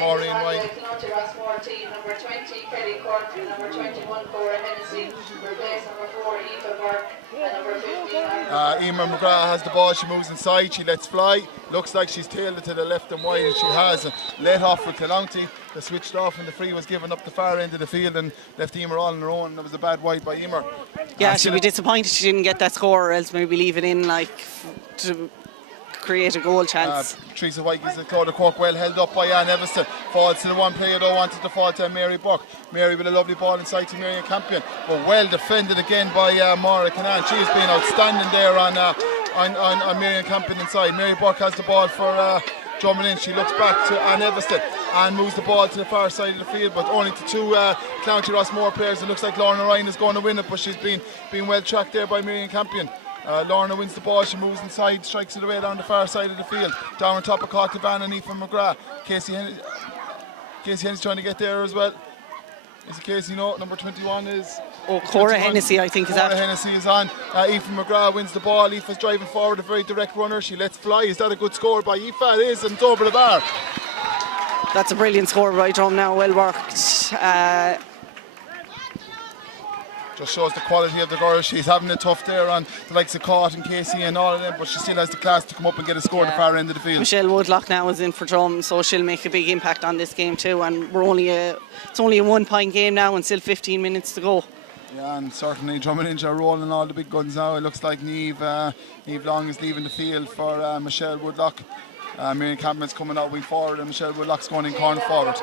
Maureen White. Number 20, Kelly Cork, number 21, Cora Hennessy, replace number 4, Eva Burke, and number 15, Emer McGrath has the ball, she moves inside, she lets fly. Looks like she's tailed it to the left and wide, and she has let off for County. They switched off and the free was given up the far end of the field and left Emer all on her own, and it was a bad wide by Emer. Yeah, she'll be disappointed she didn't get that score, or else maybe leave it in to create a goal chance. Teresa White gives the Claudia Cork, well held up by Anne Everston. Falls to the one player though, wanted to fall to Mary Burke. Mary with a lovely ball inside to Marion Campion, but well defended again by Maura Canan. She's been outstanding there on Marion Campion inside. Mary Burke has the ball for Drummond in. She looks back to Anne Everston and moves the ball to the far side of the field, but only to two County Rossmore players. It looks like Lorna Ryan is going to win it, but she's been well tracked there by Marion Campion. Lorna wins the ball, she moves inside, strikes it away down the far side of the field. Down on top of Cortavan and Aoife McGrath. Casey Hennessy's trying to get there as well. Is it Casey? No, number 21 is... Cora Hennessy, I think, is Cora Hennessy is on. Aoife McGrath wins the ball. Aoife's driving forward, a very direct runner. She lets fly. Is that a good score by Aoife? It is, and it's over the bar. That's a brilliant score by Drum now, well worked. Just shows the quality of the girl. She's having it tough there on the likes of Cort and Casey and all of them, but she still has the class to come up and get a score at the far end of the field. Michelle Woodlock now is in for Drum, so she'll make a big impact on this game too, and it's only a 1 point game now and still 15 minutes to go. Yeah, and certainly Drummond Inch are rolling all the big guns now. It looks like Niamh Long is leaving the field for Michelle Woodlock. Marion Campbell's coming out wing forward and Michelle Woodlock's going in corner forward.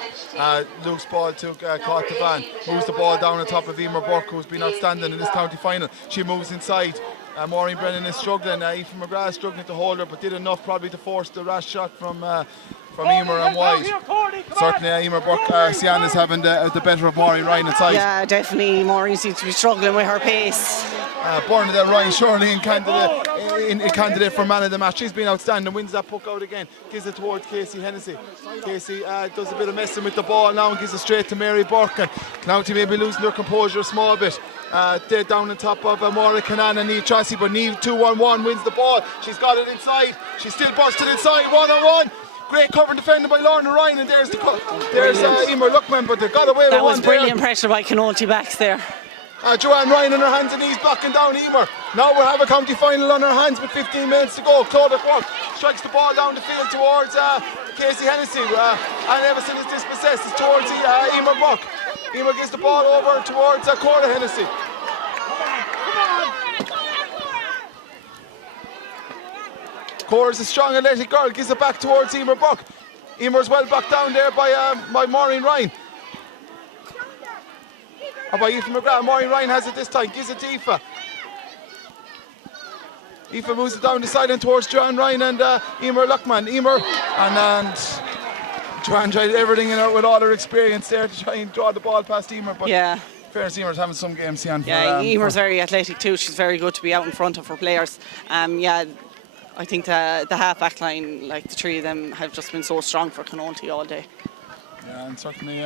Loose ball to Cortavan, moves the ball down on top of Emer Burke, who's been outstanding in this county final. She moves inside. Maureen Brennan is struggling. Aoife McGrath is struggling to hold her, but did enough probably to force the rash shot from Emer and wide. Certainly Emer Burke, Sian is having the better of Maureen Ryan inside. Yeah, definitely. Maureen seems to be struggling with her pace. Bernadette Ryan surely in candidate for man of the match. She's been outstanding, wins that puck out again, gives it towards Casey Hennessy. Casey does a bit of messing with the ball now and gives it straight to Mary Burke. And County may be losing their composure a small bit. They're down on top of Maura Canan and Niamh Tracy, but Niamh 2-1-1 wins the ball. She's got it inside. She's still busted inside, 1-on-1. Great cover defended by Lorna Ryan, and there's Emer Luckman, but they got away with one. That was brilliant pressure by County backs there. Joanne Ryan on her hands and knees blocking down Emer. Now we'll have a county final on her hands with 15 minutes to go. Claudia Quirk strikes the ball down the field towards Casey Hennessy. And Everson is dispossessed. It's towards Emer Burke. Emer gives the ball over towards Cora Hennessy. Cora's a strong athletic girl, gives it back towards Emer Burke. Emer's well blocked down there by Maureen Ryan. By Aoife McGrath. Maureen Ryan has it this time, gives it to Aoife. Aoife moves it down the sideline towards Joanne Ryan and Emer Luckman. And Joanne tried everything in her with all her experience there to try and draw the ball past Emer. But yeah. Fairness, Emer's having some games, Sian. Yeah, Emer's very athletic too. She's very good to be out in front of her players. I think the half-back line, like the three of them, have just been so strong for County all day. Yeah, and certainly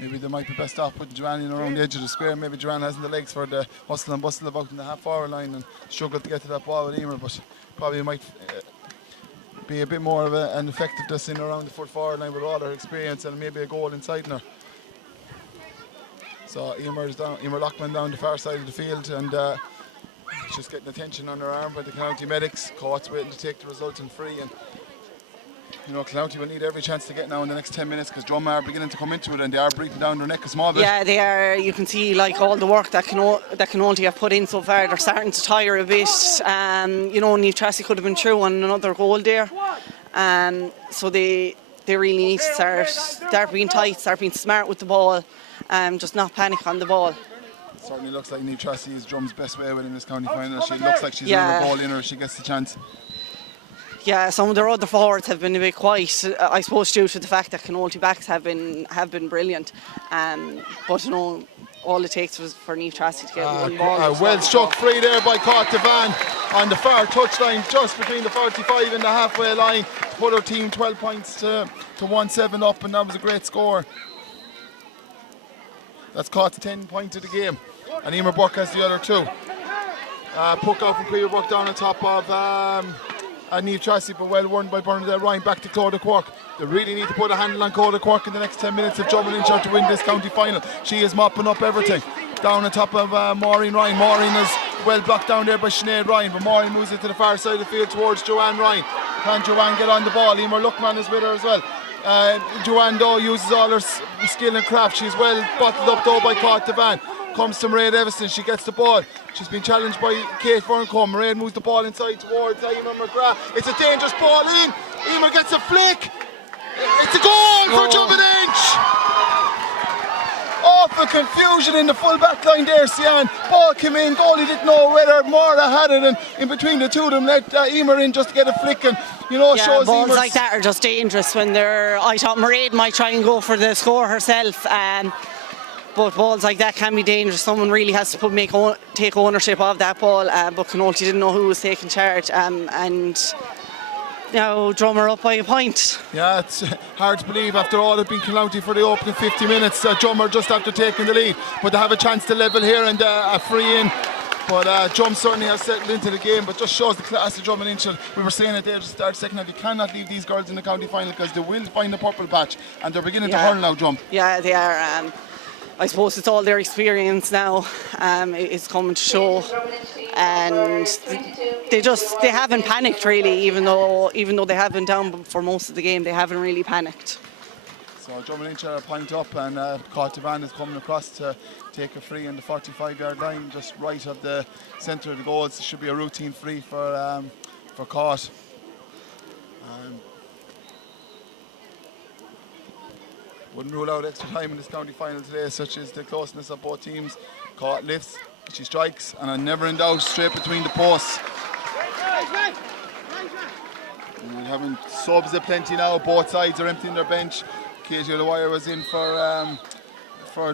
maybe they might be best off putting Joanne in around the edge of the square. Maybe Joanne hasn't the legs for the hustle and bustle about in the half-forward line and struggle to get to that ball with Emer, but probably might be a bit more of an effectiveness in around the foot-forward line with all her experience and maybe a goal inside her. So Emer Lockman down the far side of the field, and just getting attention on her arm by the County medics. Court's waiting to take the resulting free, and County will need every chance to get now in the next 10 minutes because Drum are beginning to come into it and they are breathing down their neck a small bit. Yeah, they are. You can see like all the work that County have put in so far. They're starting to tire a bit. Niamh Tracy could have been through on another goal there. So they they really need to start being tight, start being smart with the ball, just not panic on the ball. Certainly looks like Niamh Tracy is Drum's best way within this county final. She looks like she's on the ball in her. She gets the chance. Yeah, some of their other forwards have been a bit quiet, I suppose, due to the fact that Canolty backs have been brilliant. But you know, all it takes was for Niamh Tracy to get one ball. Well struck free there by Devan on the far touchline, just between the 45 and the halfway line. Put her team 12 points to 1-7 up, and that was a great score. That's caught to 10 points of the game, and Emer Burke has the other 2. Puck out from Cleo Burke down on top of Niamh Tracy, but well won by Bernadette Ryan. Back to Claudia Quirk. They really need to put a handle on Claudia Quirk in the next 10 minutes if Drummond Lynch are to win this county final. She is mopping up everything. Down on top of Maureen Ryan. Maureen is well blocked down there by Sinead Ryan, but Maureen moves it to the far side of the field towards Joanne Ryan. Can Joanne get on the ball? Emer Luckman is with her as well. Joanne though uses all her skill and craft. She's well bottled up though by Claudia Devan. Comes to Mairead Everson, she gets the ball. She's been challenged by Kate Ferncombe. Mairead moves the ball inside towards Emer McGrath. It's a dangerous ball in. Emer gets a flick. It's a goal for Drummond Lynch. Awful confusion in the full back line there, Sian. Ball came in, goalie didn't know whether Mara had it, and in between the two of them let Emer in just to get a flick, and you know, shows balls Emer's like that are just dangerous when they're. I thought Mairead might try and go for the score herself. But balls like that can be dangerous. Someone really has to take ownership of that ball. But Canolty didn't know who was taking charge, and now Drummer up by a point. Yeah, it's hard to believe after all it's been Canolty for the opening 50 minutes. Drummer just after taking the lead, but they have a chance to level here and a free in. But Drum certainly has settled into the game, but just shows the class of Drummond Lynch. We were saying it there at the start, second half, you cannot leave these girls in the county final because they will find the purple patch, and they're beginning to hurl now, Drum. Yeah, they are. I suppose it's all their experience now is coming to show, and they haven't panicked really, even though they have been down for most of the game, they haven't really panicked. So Drummond Lynch are a point up, and Devan is coming across to take a free on the 45-yard line, just right of the centre of the goals. It should be a routine free for Caught. Wouldn't rule out extra time in this county final today, such as the closeness of both teams. Caught lifts, she strikes, and I'm never in doubt, straight between the posts. And we're having subs aplenty now. Both sides are emptying their bench. Katie O'Dwyer was in for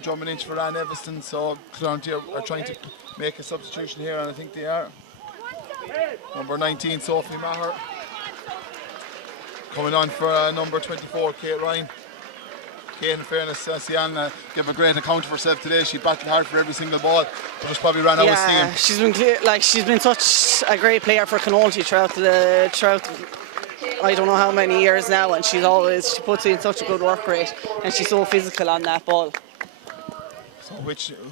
Drummond Lynch for Anne Everston, so County are trying to make a substitution here, and I think they are. Number 19, Sophie Maher. Coming on for number 24, Kate Ryan. Kate, in fairness, Sian gave a great account of herself today. She battled hard for every single ball, but just probably ran out of steam. She's been such a great player for Canolty throughout I don't know how many years now, and she puts in such a good work rate, and she's so physical on that ball. So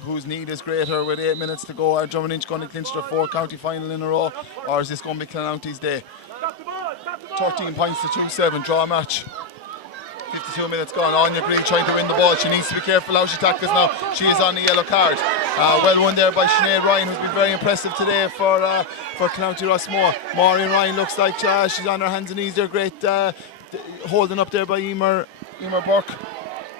whose need is greater with 8 minutes to go? Are Drummond Lynch going to clinch their 4th county final in a row, or is this going to be Clonouty's day? 13 points to 2-7, draw match. 52 minutes gone. Anya Green trying to win the ball. She needs to be careful how she tackles now. She is on the yellow card. Well won there by Sinead Ryan, who's been very impressive today for Clonouty Rossmore. Maureen Ryan looks like she's on her hands and knees there. Great holding up there by Emer Burke.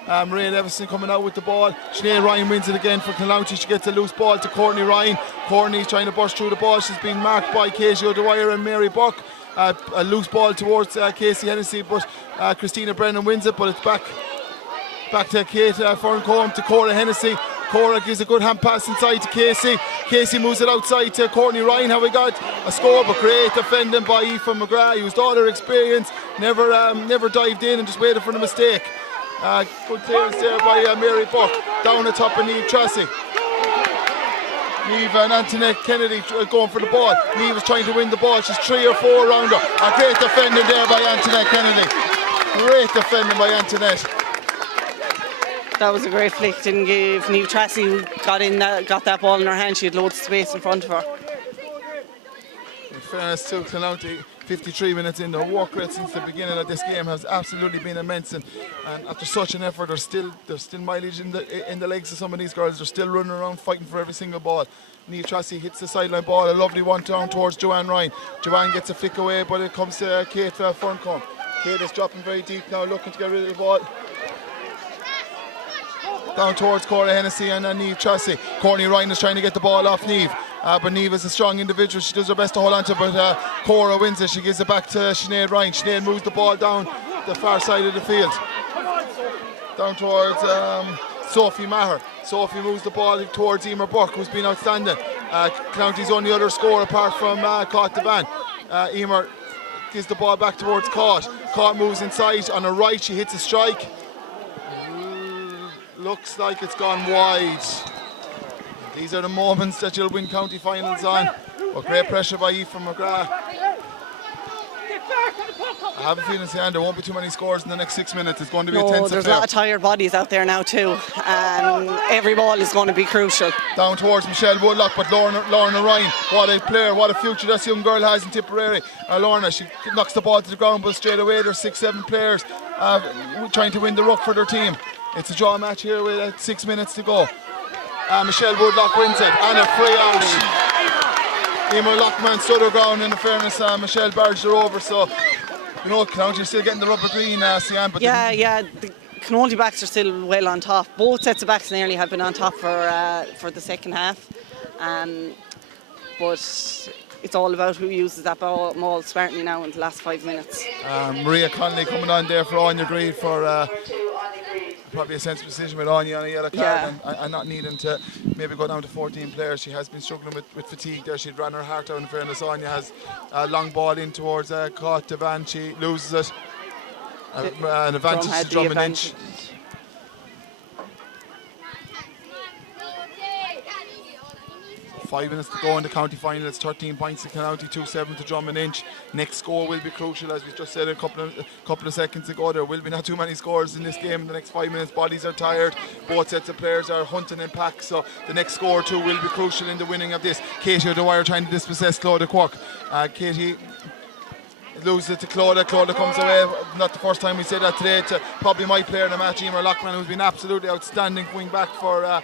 Mairead Everson coming out with the ball. Sinead Ryan wins it again for Clonouty. She gets a loose ball to Courtney Ryan. Courtney's trying to burst through the ball. She's been marked by Katie O'Dwyer and Mary Burke. A loose ball towards Casey Hennessy, but Christina Brennan wins it, but it's back to Kate Ferncombe to Cora Hennessy. Cora gives a good hand pass inside to Casey. Casey moves it outside to Courtney Ryan. How we got a score, but great defending by Aoife McGrath. Used all her experience, never dived in and just waited for the mistake. Good clearance there by Mary Buck. Down the top of Niamh Tracy. Niamh and Antoinette Kennedy going for the ball. Niamh was trying to win the ball. She's 3 or 4 around her. A great defending there by Antoinette Kennedy. Great defending by Antoinette. That was a great flick. Didn't give Niamh Tracy, who got that ball in her hand. She had loads of space in front of her. In fairness to Clonouty, 53 minutes in, the work rate since the beginning of this game has absolutely been immense, and after such an effort there's still mileage in the legs of some of these girls. They're still running around fighting for every single ball. Niamh Tracy hits the sideline ball, a lovely one down towards Joanne Ryan. Joanne gets a flick away, but it comes to Kate Ferncombe. Kate is dropping very deep now, looking to get rid of the ball. Down towards Cora Hennessy and Niamh Tracy. Courtney Ryan is trying to get the ball off Niamh. But Niamh is a strong individual. She does her best to hold on to it, but Cora wins it. She gives it back to Sinead Ryan. Sinead moves the ball down the far side of the field. Down towards Sophie Maher. Sophie moves the ball towards Emer Burke, who's been outstanding. County's only other score apart from Caught Devan. Emer gives the ball back towards Caught. Caught moves inside on her right. She hits a strike. Looks like it's gone wide. These are the moments that you'll win county finals on. But great pressure by Aoife McGrath. I have a feeling, Sian, there won't be too many scores in the next 6 minutes. It's going to be a tense there's affair. a lot of tired bodies out there now too, and every ball is going to be crucial. Down towards Michelle Woodlock, but Lorna Ryan, what a player, what a future this young girl has in Tipperary. Lorna, she knocks the ball to the ground, but straight away there's 6-7 players trying to win the ruck for their team. It's a draw match here with 6 minutes to go. Michelle Woodlock wins it, and a free out. Emer Lockman stood her ground. In fairness, Michelle barged her over, so you know, County still getting the rubber green, Sian. But the Canoldi backs are still well on top. Both sets of backs nearly have been on top for the second half, but it's all about who uses that ball certainly now in the last 5 minutes. Maria Connolly coming on there for Anya Greed for probably a sensible decision with Anya on a yellow card and not needing to maybe go down to 14 players. She has been struggling with fatigue there. She'd run her heart out. In fairness, Anya has a long ball in towards Caught Devan. She loses it. An advantage to Drummond. 5 minutes to go in the county final. It's 13 points to County, 2-7 to Drummond Inch. Next score will be crucial, as we just said a couple of seconds ago. There will be not too many scores in this game in the next 5 minutes. Bodies are tired. Both sets of players are hunting in packs, so the next score too will be crucial in the winning of this. Katie O'Dwyer trying to dispossess Claudia Quirk. Katie loses it to Claudia. Claudia comes away. Not the first time we said that today. To probably my player in the match, Emer Lockman, who's been absolutely outstanding wing back for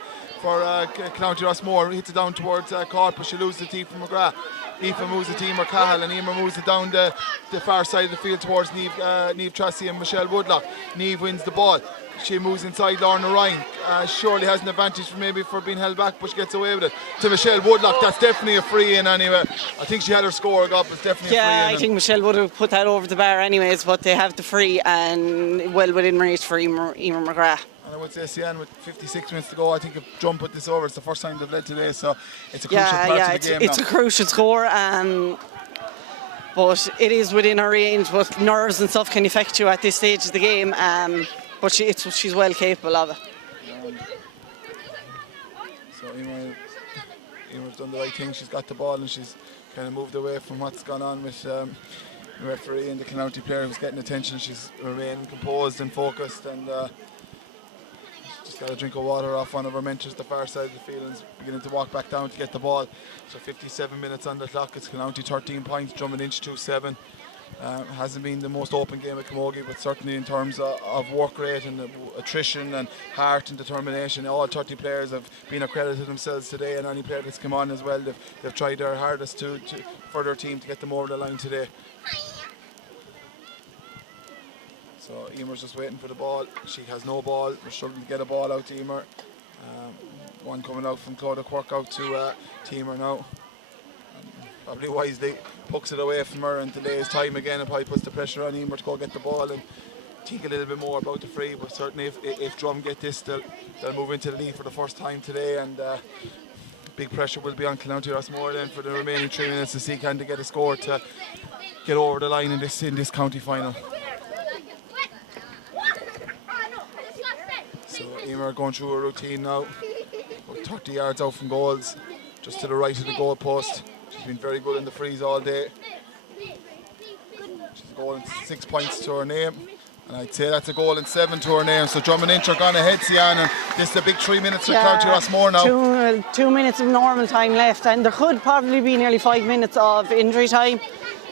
County Rossmore. Hits it down towards Caught, but she loses it to Aoife McGrath. Aoife moves it to Emer Cahill, and Emer moves it down the far side of the field towards Niamh Tracy and Michelle Woodlock. Niamh wins the ball. She moves inside Lorna Ryan. Surely has an advantage for being held back, but she gets away with it. To Michelle Woodlock, that's definitely a free in anyway. I think she had her score up, but it's definitely a free in. Yeah, I think Michelle would have put that over the bar anyways, but they have the free and well within reach for Emer McGrath. And I would say, Sian, with 56 minutes to go, I think if Drum put this over, it's the first time they've led today, so it's a crucial part of the game. It's a crucial score, but it is within her range. But nerves and stuff can affect you at this stage of the game, but she's well capable of it. So Emer's done the right thing. She's got the ball and she's kind of moved away from what's gone on with the referee and the County player who's getting attention. She's remaining composed and focused, and just got a drink of water off one of her mentors at the far side of the field and beginning to walk back down to get the ball. So 57 minutes on the clock. It's County 13 points, Drummond Inch 2-7. Hasn't been the most open game at Camogie, but certainly in terms of work rate and attrition and heart and determination, all 30 players have been accredited themselves today, and any player that's come on as well, they've tried their hardest for their team to get them over the line today. So Emer's just waiting for the ball. She has no ball. We're struggling to get a ball out to Emer. One coming out from Claudia Quirk out to Emer now. Probably wisely pucks it away from her and delays time again, and probably puts the pressure on Emer to go get the ball and think a little bit more about the free. But certainly if Drum get this, they'll move into the lead for the first time today, and big pressure will be on County Rossmore then for the remaining 3 minutes to see can they get a score to get over the line in this county final. So Emer going through a routine now, about 30 yards out from goals, just to the right of the goal post. She's been very good in the frees all day. She's a goal and 6 points to her name, and I'd say that's a goal and 7 to her name. So Drummond Inch are gone ahead, Sian, and this is a big 3 minutes for County Rossmore now. 2 minutes of normal time left, and there could probably be nearly 5 minutes of injury time.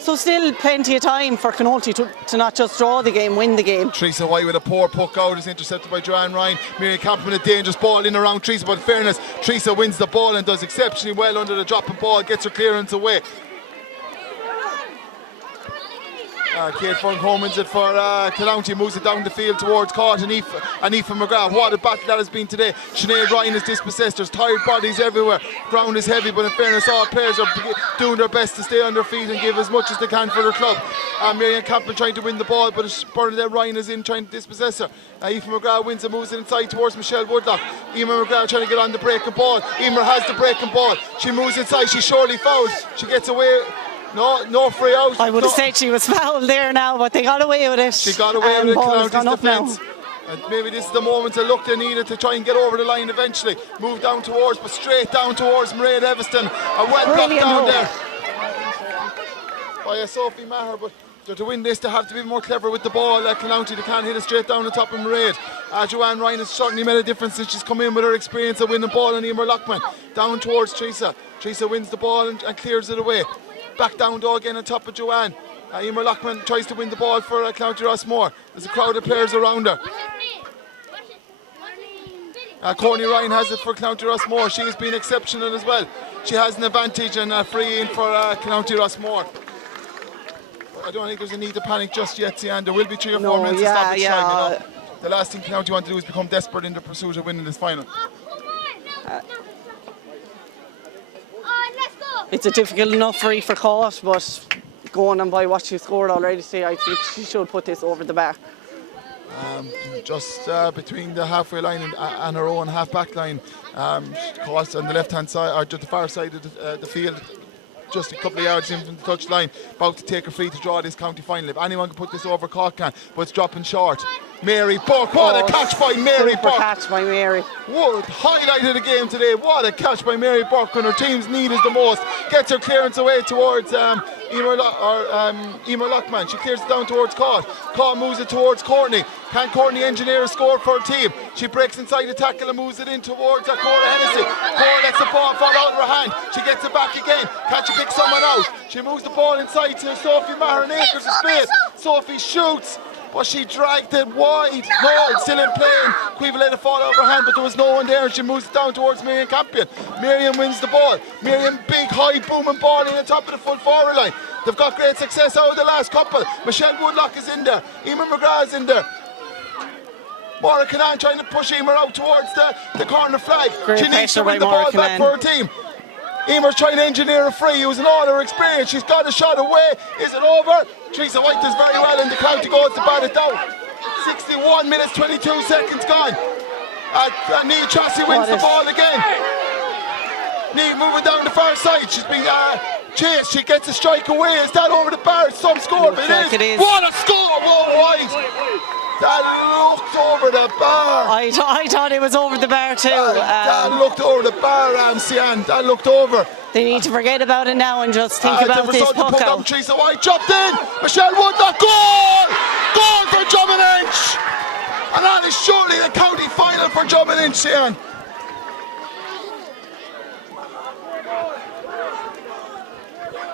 So still plenty of time for Canolty to not just draw the game, win the game. Teresa White with a poor puck out is intercepted by Joanne Ryan. Mary Campbell with a dangerous ball in around Teresa, but in fairness, Teresa wins the ball and does exceptionally well under the dropping ball, gets her clearance away. Kate Fern wins it for Clounty, moves it down the field towards Cort and Aoife McGrath. What a battle that has been today. Sinead Ryan is dispossessed. There's tired bodies everywhere. Ground is heavy, but in fairness, all players are doing their best to stay on their feet and give as much as they can for their club. Miriam Campbell trying to win the ball, but Bernadette Ryan is in trying to dispossess her. Aoife McGrath wins and moves it inside towards Michelle Woodlock. Emer McGrath trying to get on the breaking ball. Emer has the breaking ball. She moves inside. She surely fouls. She gets away. No free out. I would have said she was fouled there now, but they got away with it. She got away with it. Ball gone up now. And maybe this is the moment to look they needed to try and get over the line eventually. Move down towards, but straight down towards Mairead Evanston. A well blocked down there by Sophie Maher, but to win this, they have to be more clever with the ball. Clounty, they can't hit it straight down the top of Mairead. Joanne Ryan has certainly made a difference since she's come in with her experience of winning ball, and Emer Lockman down towards Teresa. Teresa wins the ball and clears it away. Back down though again on top of Joanne. Emer Lockman tries to win the ball for Clounty Rossmore. There's a crowd of players around her. Courtney Ryan has it for Clounty Rossmore. She has been exceptional as well. She has an advantage and a free in for Clounty Rossmore. I don't think there's a need to panic just yet, Sian. There will be 3 or 4 minutes to stoppage time. You know? The last thing Clounty want to do is become desperate in the pursuit of winning this final. It's a difficult enough free for Cort, but going on by what she scored already, I think she should put this over the bar. Just between the halfway line and her own half-back line, Cort on the left-hand side, or just the far side of the field, just a couple of yards in from the touch line, about to take a free to draw this county final. If anyone can put this over, Cork can, but it's dropping short. Mary Burke, what a catch by Mary Burke. Catch by Mary. What highlight of the game today. What a catch by Mary Burke when her team's need is the most. Gets her clearance away towards Emer Lockman. She clears it down towards Cort. Cort moves it towards Courtney. Can Courtney engineer a score for her team? She breaks inside the tackle and moves it in towards Cora Hennessy. Cora lets the ball fall out of her hand. She gets it back again. Can she pick someone out? She moves the ball inside to Sophie Maher in acres of space. Sophie shoots, but she dragged it wide. No, it's still in play. Cueva let it fall out of her hand, but there was no one there, and she moves it down towards Miriam Campion. Miriam wins the ball. Miriam, big, high, booming ball in the top of the full forward line. They've got great success out of the last couple. Michelle Woodlock is in there. Emer McGrath is in there. Maura Canan trying to push Emer out towards the corner flag. Great she needs to win the ball back for her team. Emer's trying to engineer a free, using all her experience. She's got a shot away. Is it over? Teresa White does very well, and the county goes to bat it down. 61 minutes, 22 seconds gone. Neil Chassie wins the ball again. Neil moving down the far side. She's been chased. She gets a strike away. Is that over the bar? It's some score, but it is. What a score! Whoa, White! That looked over the bar. I thought it was over the bar too. That looked over the bar, Sian. That looked over. They need to forget about it now and just think about this puck out. Teresa White chopped in. Michelle Woodlock, goal! Goal for Drummond Inch! And that is surely the county final for Drummond Inch, Sian.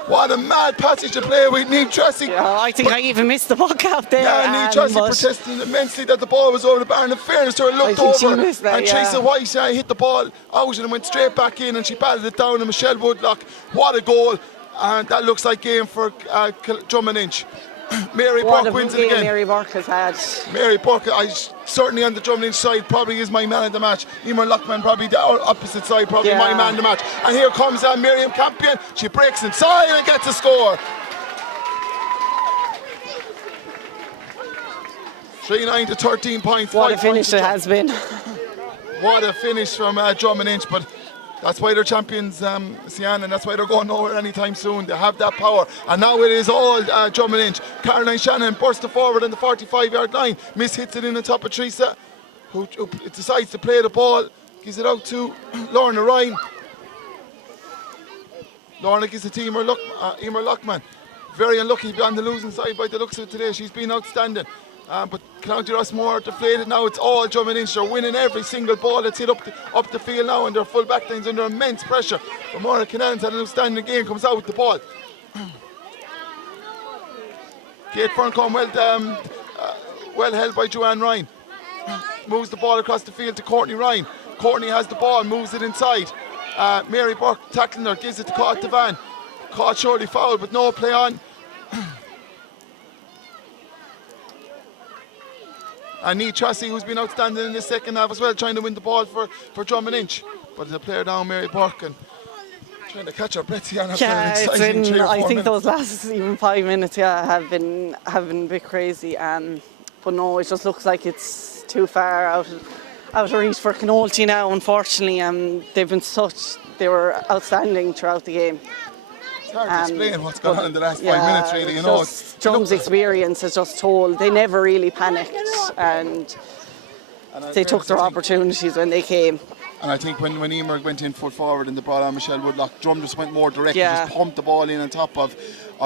What a mad passage to play with Niamh Tracy. Yeah, I think I even missed the puck out there. Yeah, Niamh Tracy protested immensely that the ball was over the bar, and in fairness to her, looked over. And Teresa White hit the ball out and went straight back in, and she batted it down. And Michelle Woodlock, what a goal. And that looks like game for Drummond Inch. Mary Burke wins it again. Mary Burke has had. Mary Burke, certainly on the Drummond Inch side, probably is my man of the match. Emer Lockman, probably the opposite side, probably my man of the match. And here comes Miriam Campion. She breaks inside and gets a score. 3-9 to 13 points. What a finish it has been. What a finish from Drummond Inch, but that's why they're champions, Sian, and that's why they're going nowhere anytime soon. They have that power, and now it is all Drummond Inch. Caroline Shannon bursts forward on the 45-yard line, hits it in the top of Teresa, who decides to play the ball, gives it out to Lorna Ryan. Lorna gives it to Emer Lockman. Very unlucky to be on the losing side by the looks of it today. She's been outstanding. But County Rossmore deflated now. It's all Drummond Inch. They're winning every single ball that's hit up the field now, and their full back line's under immense pressure. But Maura Canan's had an outstanding game, comes out with the ball. Kate Ferncombe well held by Joanne Ryan. Moves the ball across the field to Courtney Ryan. Courtney has the ball, moves it inside. Mary Burke tackling her, gives it to Caught Devan. Caught shortly fouled, but no play on. And Niamh Tracy, who's been outstanding in the second half as well, trying to win the ball for Drummond Inch. But there's a player down, Mary Burke, and trying to catch her breath here. Yeah, it's been, I think those last even 5 minutes have been a bit crazy. But no, it just looks like it's too far out of reach for Canolte now, unfortunately. They were outstanding throughout the game. It's hard to explain what's going on in the last 5 minutes, really. You know, Drum's experience has just told they never really panicked, and they took their opportunities when they came. And I think when Emer went in full forward and they brought on Michelle Woodlock, Drum just went more direct, just pumped the ball in on top of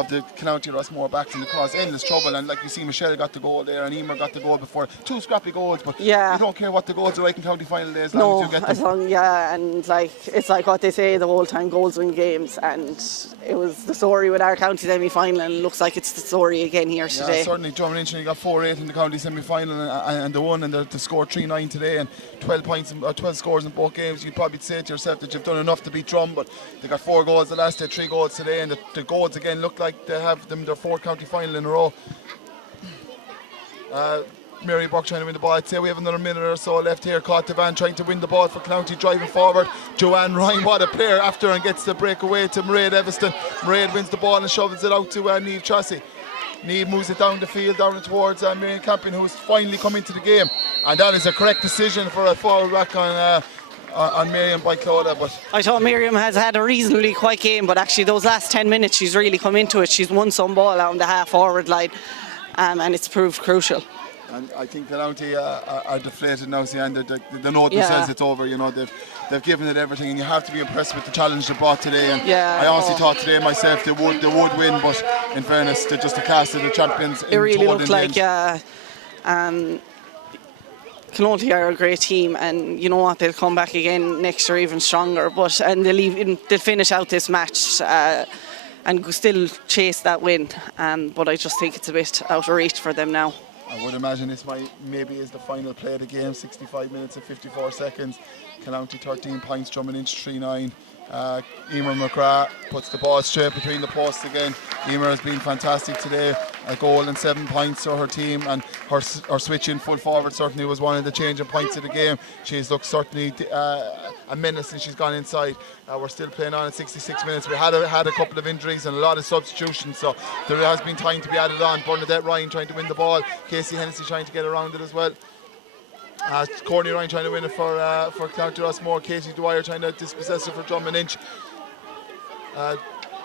the County Rossmore backs, and it caused endless trouble. And like you see, Michelle got the goal there and Emer got the goal before. 2 scrappy goals, but you don't care what the goals are like in county final days as long as you get them. And like it's like what they say the whole time, goals win games, and it was the story with our county semi-final, and it looks like it's the story again here today. Yeah, certainly. Drummond Inch got 4-8 in the county semi-final, and they won, and they scored 3-9 today, and 12 scores in both games. You'd probably say to yourself that you've done enough to beat Drum, but they got 4 goals the last day, 3 goals today, and the goals again look like they have them their 4th county final in a row. Mary Burke trying to win the ball. I'd say we have another minute or so left here. Caught the van trying to win the ball for County, driving forward. Joanne Ryan, what a player, after and gets the breakaway to Mairead Evanston. Mairead wins the ball and shovels it out to Niamh Tracy. Niamh moves it down the field, down towards Miriam Campion, who's finally come into the game. And that is a correct decision for a forward back on Miriam by Clodagh. But I thought Miriam has had a reasonably quiet game, but actually those last 10 minutes she's really come into it. She's won some ball out on the half forward line, and it's proved crucial. And I think County are deflated now, and they know themselves it's over. You know, they've given it everything, and you have to be impressed with the challenge they brought today. And I honestly thought today myself they would win, but in fairness, they're just a cast of the champions. It really looked like Canolte are a great team, and you know what, they'll come back again next year even stronger. And they'll finish out this match and still chase that win. But I just think it's a bit out of reach for them now. I would imagine this maybe is the final play of the game. 65 minutes and 54 seconds. County 13 points, Drummond Inch 3-9. Emer McGrath puts the ball straight between the posts again. Emer has been fantastic today. A goal and 7 points for her team, and her switch in full forward certainly was one of the changing points of the game. She's looked certainly a menace since she's gone inside. We're still playing on at 66 minutes. We had a couple of injuries and a lot of substitutions, so there has been time to be added on. Bernadette Ryan trying to win the ball. Casey Hennessy trying to get around it as well. Courtney Ryan trying to win it for County Rossmore. Katie Dwyer trying to dispossess it for Drummond Inch.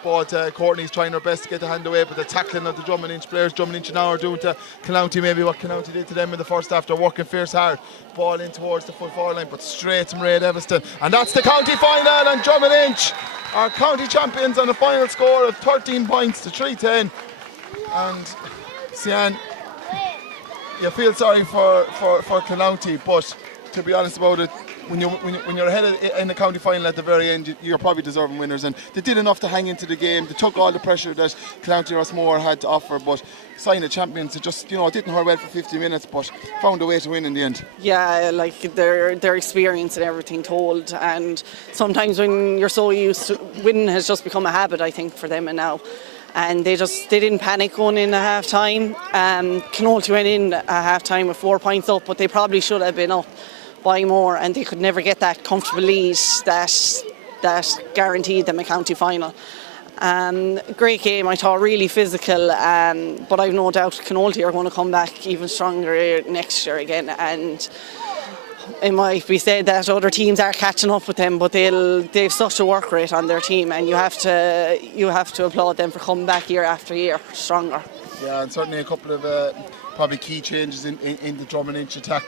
But Courtney's trying her best to get the hand away, but the tackling of the Drummond Inch players. Drummond Inch now are doing to County maybe what County did to them in the first half. They're working fierce hard. Ball in towards the full forward line, but straight to Mairead Evanston. And that's the county final, and Drummond Inch are county champions on a final score of 13 points to 3-10. And Sian, you feel sorry for County, but to be honest about it, when you're ahead in the county final at the very end, you're probably deserving winners, and they did enough to hang into the game. They took all the pressure that County Rossmore had to offer, but sign of champions, it just didn't hurt well for 50 minutes, but found a way to win in the end. Yeah, like their experience and everything told, and sometimes when you're so used to winning has just become a habit, I think, for them. And now. And they didn't panic going in at half time. Canolte went in at half time with 4 points up, but they probably should have been up by more, and they could never get that comfortable lead that guaranteed them a county final. Great game, I thought, really physical, but I've no doubt Canolte are going to come back even stronger next year again. And it might be said that other teams are catching up with them, but they've such a work rate on their team, and you have to applaud them for coming back year after year stronger. Yeah, and certainly a couple of probably key changes in the Drummond Inch attack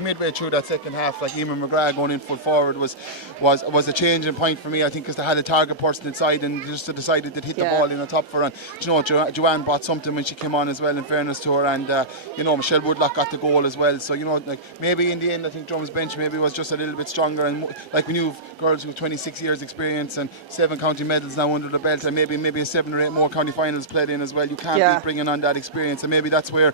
midway through that second half. Like Emer McGrath going in full forward was a changing point for me, I think, because they had a target person inside and just decided to hit the ball in the top for her. And Joanne brought something when she came on as well, in fairness to her, and Michelle Woodlock got the goal as well. So maybe in the end I think Drum's bench maybe was just a little bit stronger, and like when you've girls with 26 years experience and 7 county medals now under the belt, and maybe a 7 or 8 more county finals played in as well, you can't be bringing on that experience, and maybe that's where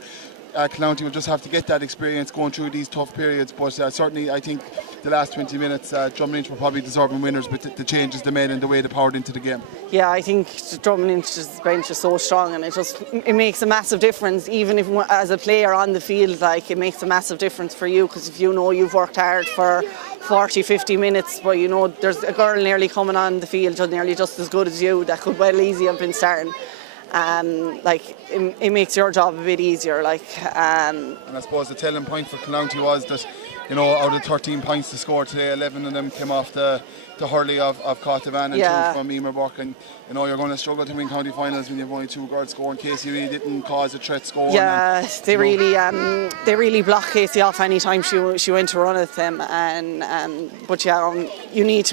County will just have to get that experience going through these tough periods. But certainly, I think the last 20 minutes, Drummond were probably deserving winners with the changes they made and the way they powered into the game. Yeah, I think Drummond's bench is so strong, and it makes a massive difference. Even if as a player on the field, like, it makes a massive difference for you, because if you know you've worked hard for 40-50 minutes, but you know there's a girl nearly coming on the field nearly just as good as you that could well easily have been starting. Like, it makes your job a bit easier. And I suppose the telling point for County was that, you know, out of 13 points to score today, 11 of them came off the hurley of Cotavan and 2 from Emer Burke. And you know, you're going to struggle to win county finals when you've only 2 girls scoring. Casey really didn't cause a threat score. Yeah, they really blocked Casey off any time she went to run at them. But yeah, you need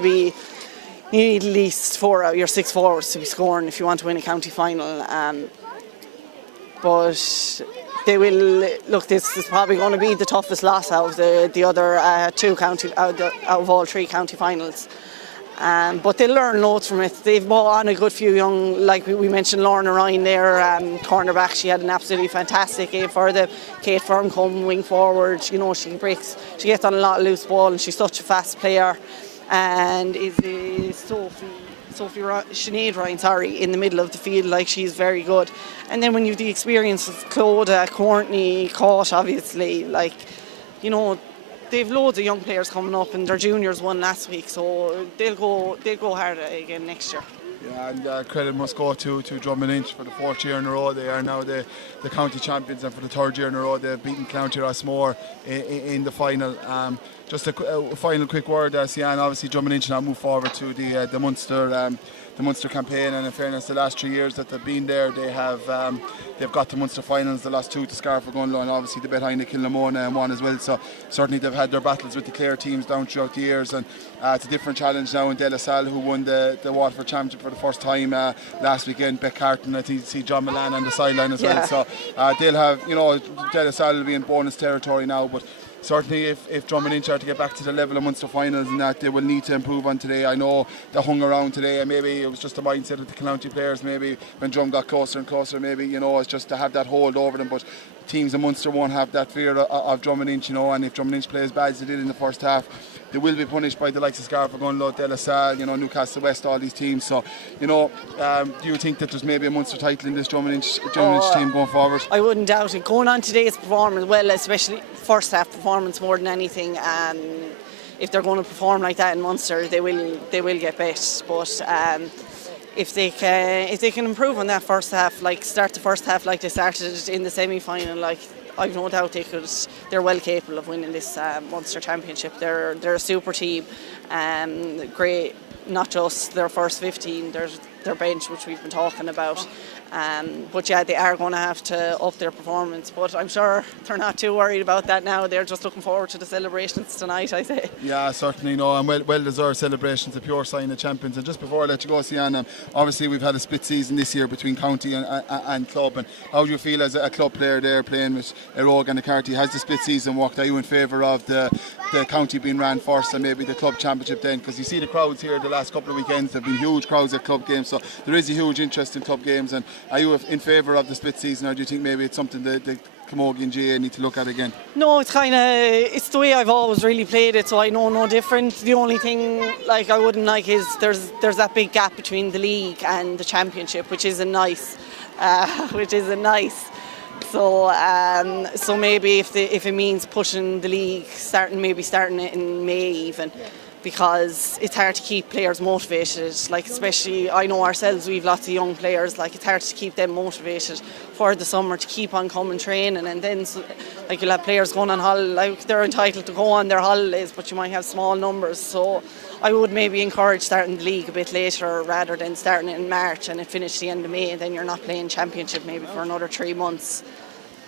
at least 4 out of your 6 forwards to be scoring if you want to win a county final. But they will look. This is probably going to be the toughest loss out of the other 2 county out of all 3 county finals. But they'll learn loads from it. They've brought on a good few young, like we mentioned, Lorna Ryan there, cornerback. She had an absolutely fantastic game for them. Kate Firmcombe, wing forward. You know, she gets on a lot of loose ball, and she's such a fast player. And is Sinead Ryan, in the middle of the field, like, she's very good. And then when you have the experience of Clodagh, Courtney, Caught, obviously, like, you know, they've loads of young players coming up, and their juniors won last week, so they'll go harder again next year. Yeah, and credit must go to Drummond Inch for the 4th year in a row. They are now the county champions, and for the 3rd year in a row they've beaten County Rossmore in the final. Just a final quick word, Sian. Obviously, Drummond Inch now move forward to the Munster campaign, and in fairness, the last 3 years that they've been there, they've got to Munster finals. The last 2 to Scarf Gunlow, and obviously the behind the Kilnamona and 1 as well. So certainly they've had their battles with the Clare teams down throughout the years, and it's a different challenge now in De La Salle, who won the Waterford Championship for the first time last weekend. Beck Carton, I think you see John Milan on the sideline as well. So they'll have, you know, De La Salle will be in bonus territory now, but certainly if Drummond Inch are to get back to the level of Munster finals, and that they will need to improve on today. I know they hung around today, and maybe it was just a mindset of the County players. Maybe when Drum got closer and closer, maybe, you know, it's just to have that hold over them. But teams in Munster won't have that fear of Drummond Inch, you know, and if Drummond Inch play as bad as they did in the first half, they will be punished by the likes of Scarf Gunlow, De La Salle, you know, Newcastle West, all these teams. So, you know, do you think that there's maybe a Munster title in this Drummond Inch team going forward? I wouldn't doubt it. Going on today's performance, well, especially first half performance more than anything, if they're going to perform like that in Munster, they will get bet. But if they can improve on that first half, like start the first half like they started in the semi-final, like, I've no doubt they're well capable of winning this Munster Championship. They're a super team, great. Not just their first 15, their bench, which we've been talking about. But yeah, they are going to have to up their performance. But I'm sure they're not too worried about that now. They're just looking forward to the celebrations tonight, I say. Yeah, certainly, no, and well-deserved celebrations, a pure sign of champions. And just before I let you go, Sian, obviously we've had a split season this year between county and club. And how do you feel as a club player there playing with Eroge and McCarthy? Has the split season worked? Are you in favour of the county being ran first and maybe the club championship then? Because you see the crowds here the last couple of weekends, there have been huge crowds at club games, so there is a huge interest in club games. And are you in favour of the split season, or do you think maybe it's something that the Camogie and GA need to look at again? No, it's the way I've always really played it, so I know no different. The only thing like I wouldn't like is there's that big gap between the league and the championship, which isn't nice. So maybe if it means pushing the league, starting it in May even, because it's hard to keep players motivated. Like, especially, I know ourselves, we've lots of young players, like it's hard to keep them motivated for the summer to keep on coming training, and then like you'll have players going on holiday, like they're entitled to go on their holidays, but you might have small numbers. So I would maybe encourage starting the league a bit later rather than starting it in March and it finish the end of May, and then you're not playing championship maybe for another 3 months.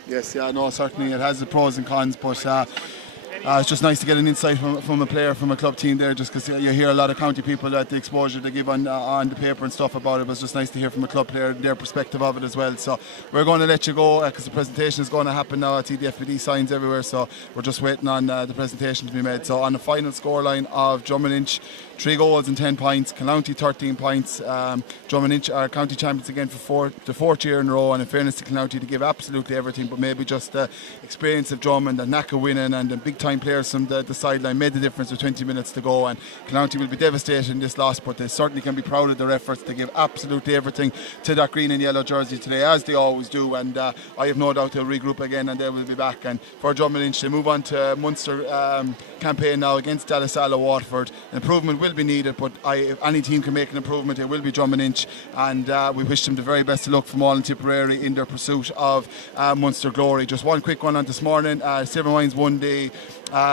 Yes, yeah, no, certainly it has the pros and cons, but it's just nice to get an insight from a player from a club team there, just because you hear a lot of county people that the exposure they give on the paper and stuff about it, but it's just nice to hear from a club player their perspective of it as well. So we're going to let you go because the presentation is going to happen now. I see the FBD signs everywhere, so we're just waiting on the presentation to be made. So on the final scoreline of Drummond Inch 3 goals and 10 points. County 13 points. Drummond are county champions again for the fourth year in a row, and in fairness to County, to give absolutely everything, but maybe just the experience of Drummond, the knack of winning, and the big time players from the sideline made the difference with 20 minutes to go. And County will be devastated in this loss, but they certainly can be proud of their efforts. They give absolutely everything to that green and yellow jersey today, as they always do, and I have no doubt they'll regroup again and they will be back. And for Drummond, they move on to Munster campaign now against Dallasala Waterford. An improvement will be needed, but if any team can make an improvement, it will be Drummond, and we wish them the very best of luck from all in Tipperary in their pursuit of Munster glory. Just one quick one on this morning. Seven Wines won the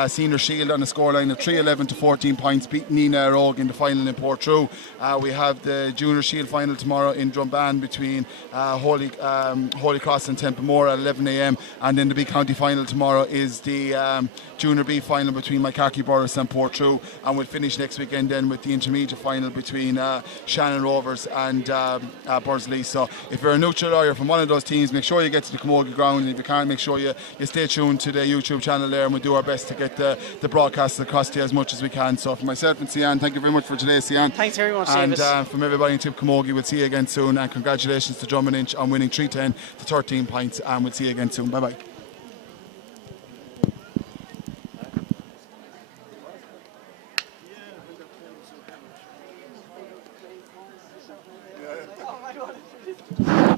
Senior Shield on a scoreline of 3-11 to 14 points, beating Nina Rogue in the final in Portrue. We have the Junior Shield final tomorrow in Drumban between Holy Cross and Templemore at 11 a.m, and then the big county final tomorrow is the Junior B final between Macarkey Burris and Portrue, and we'll finish next weekend then with the intermediate final between Shannon Rovers and Bursley. So if you're a neutral or you're from one of those teams, make sure you get to the Camogie ground, and if you can't, make sure you stay tuned to the YouTube channel there, and we'll do our best to get the broadcasts across to you as much as we can. So for myself and Sian, thank you very much for today, Sian. Thanks very much, and David. From everybody in Tip Camogie, we'll see you again soon, and congratulations to Drummond Inch on winning 310 to 13 points, and we'll see you again soon. Bye bye. Yeah.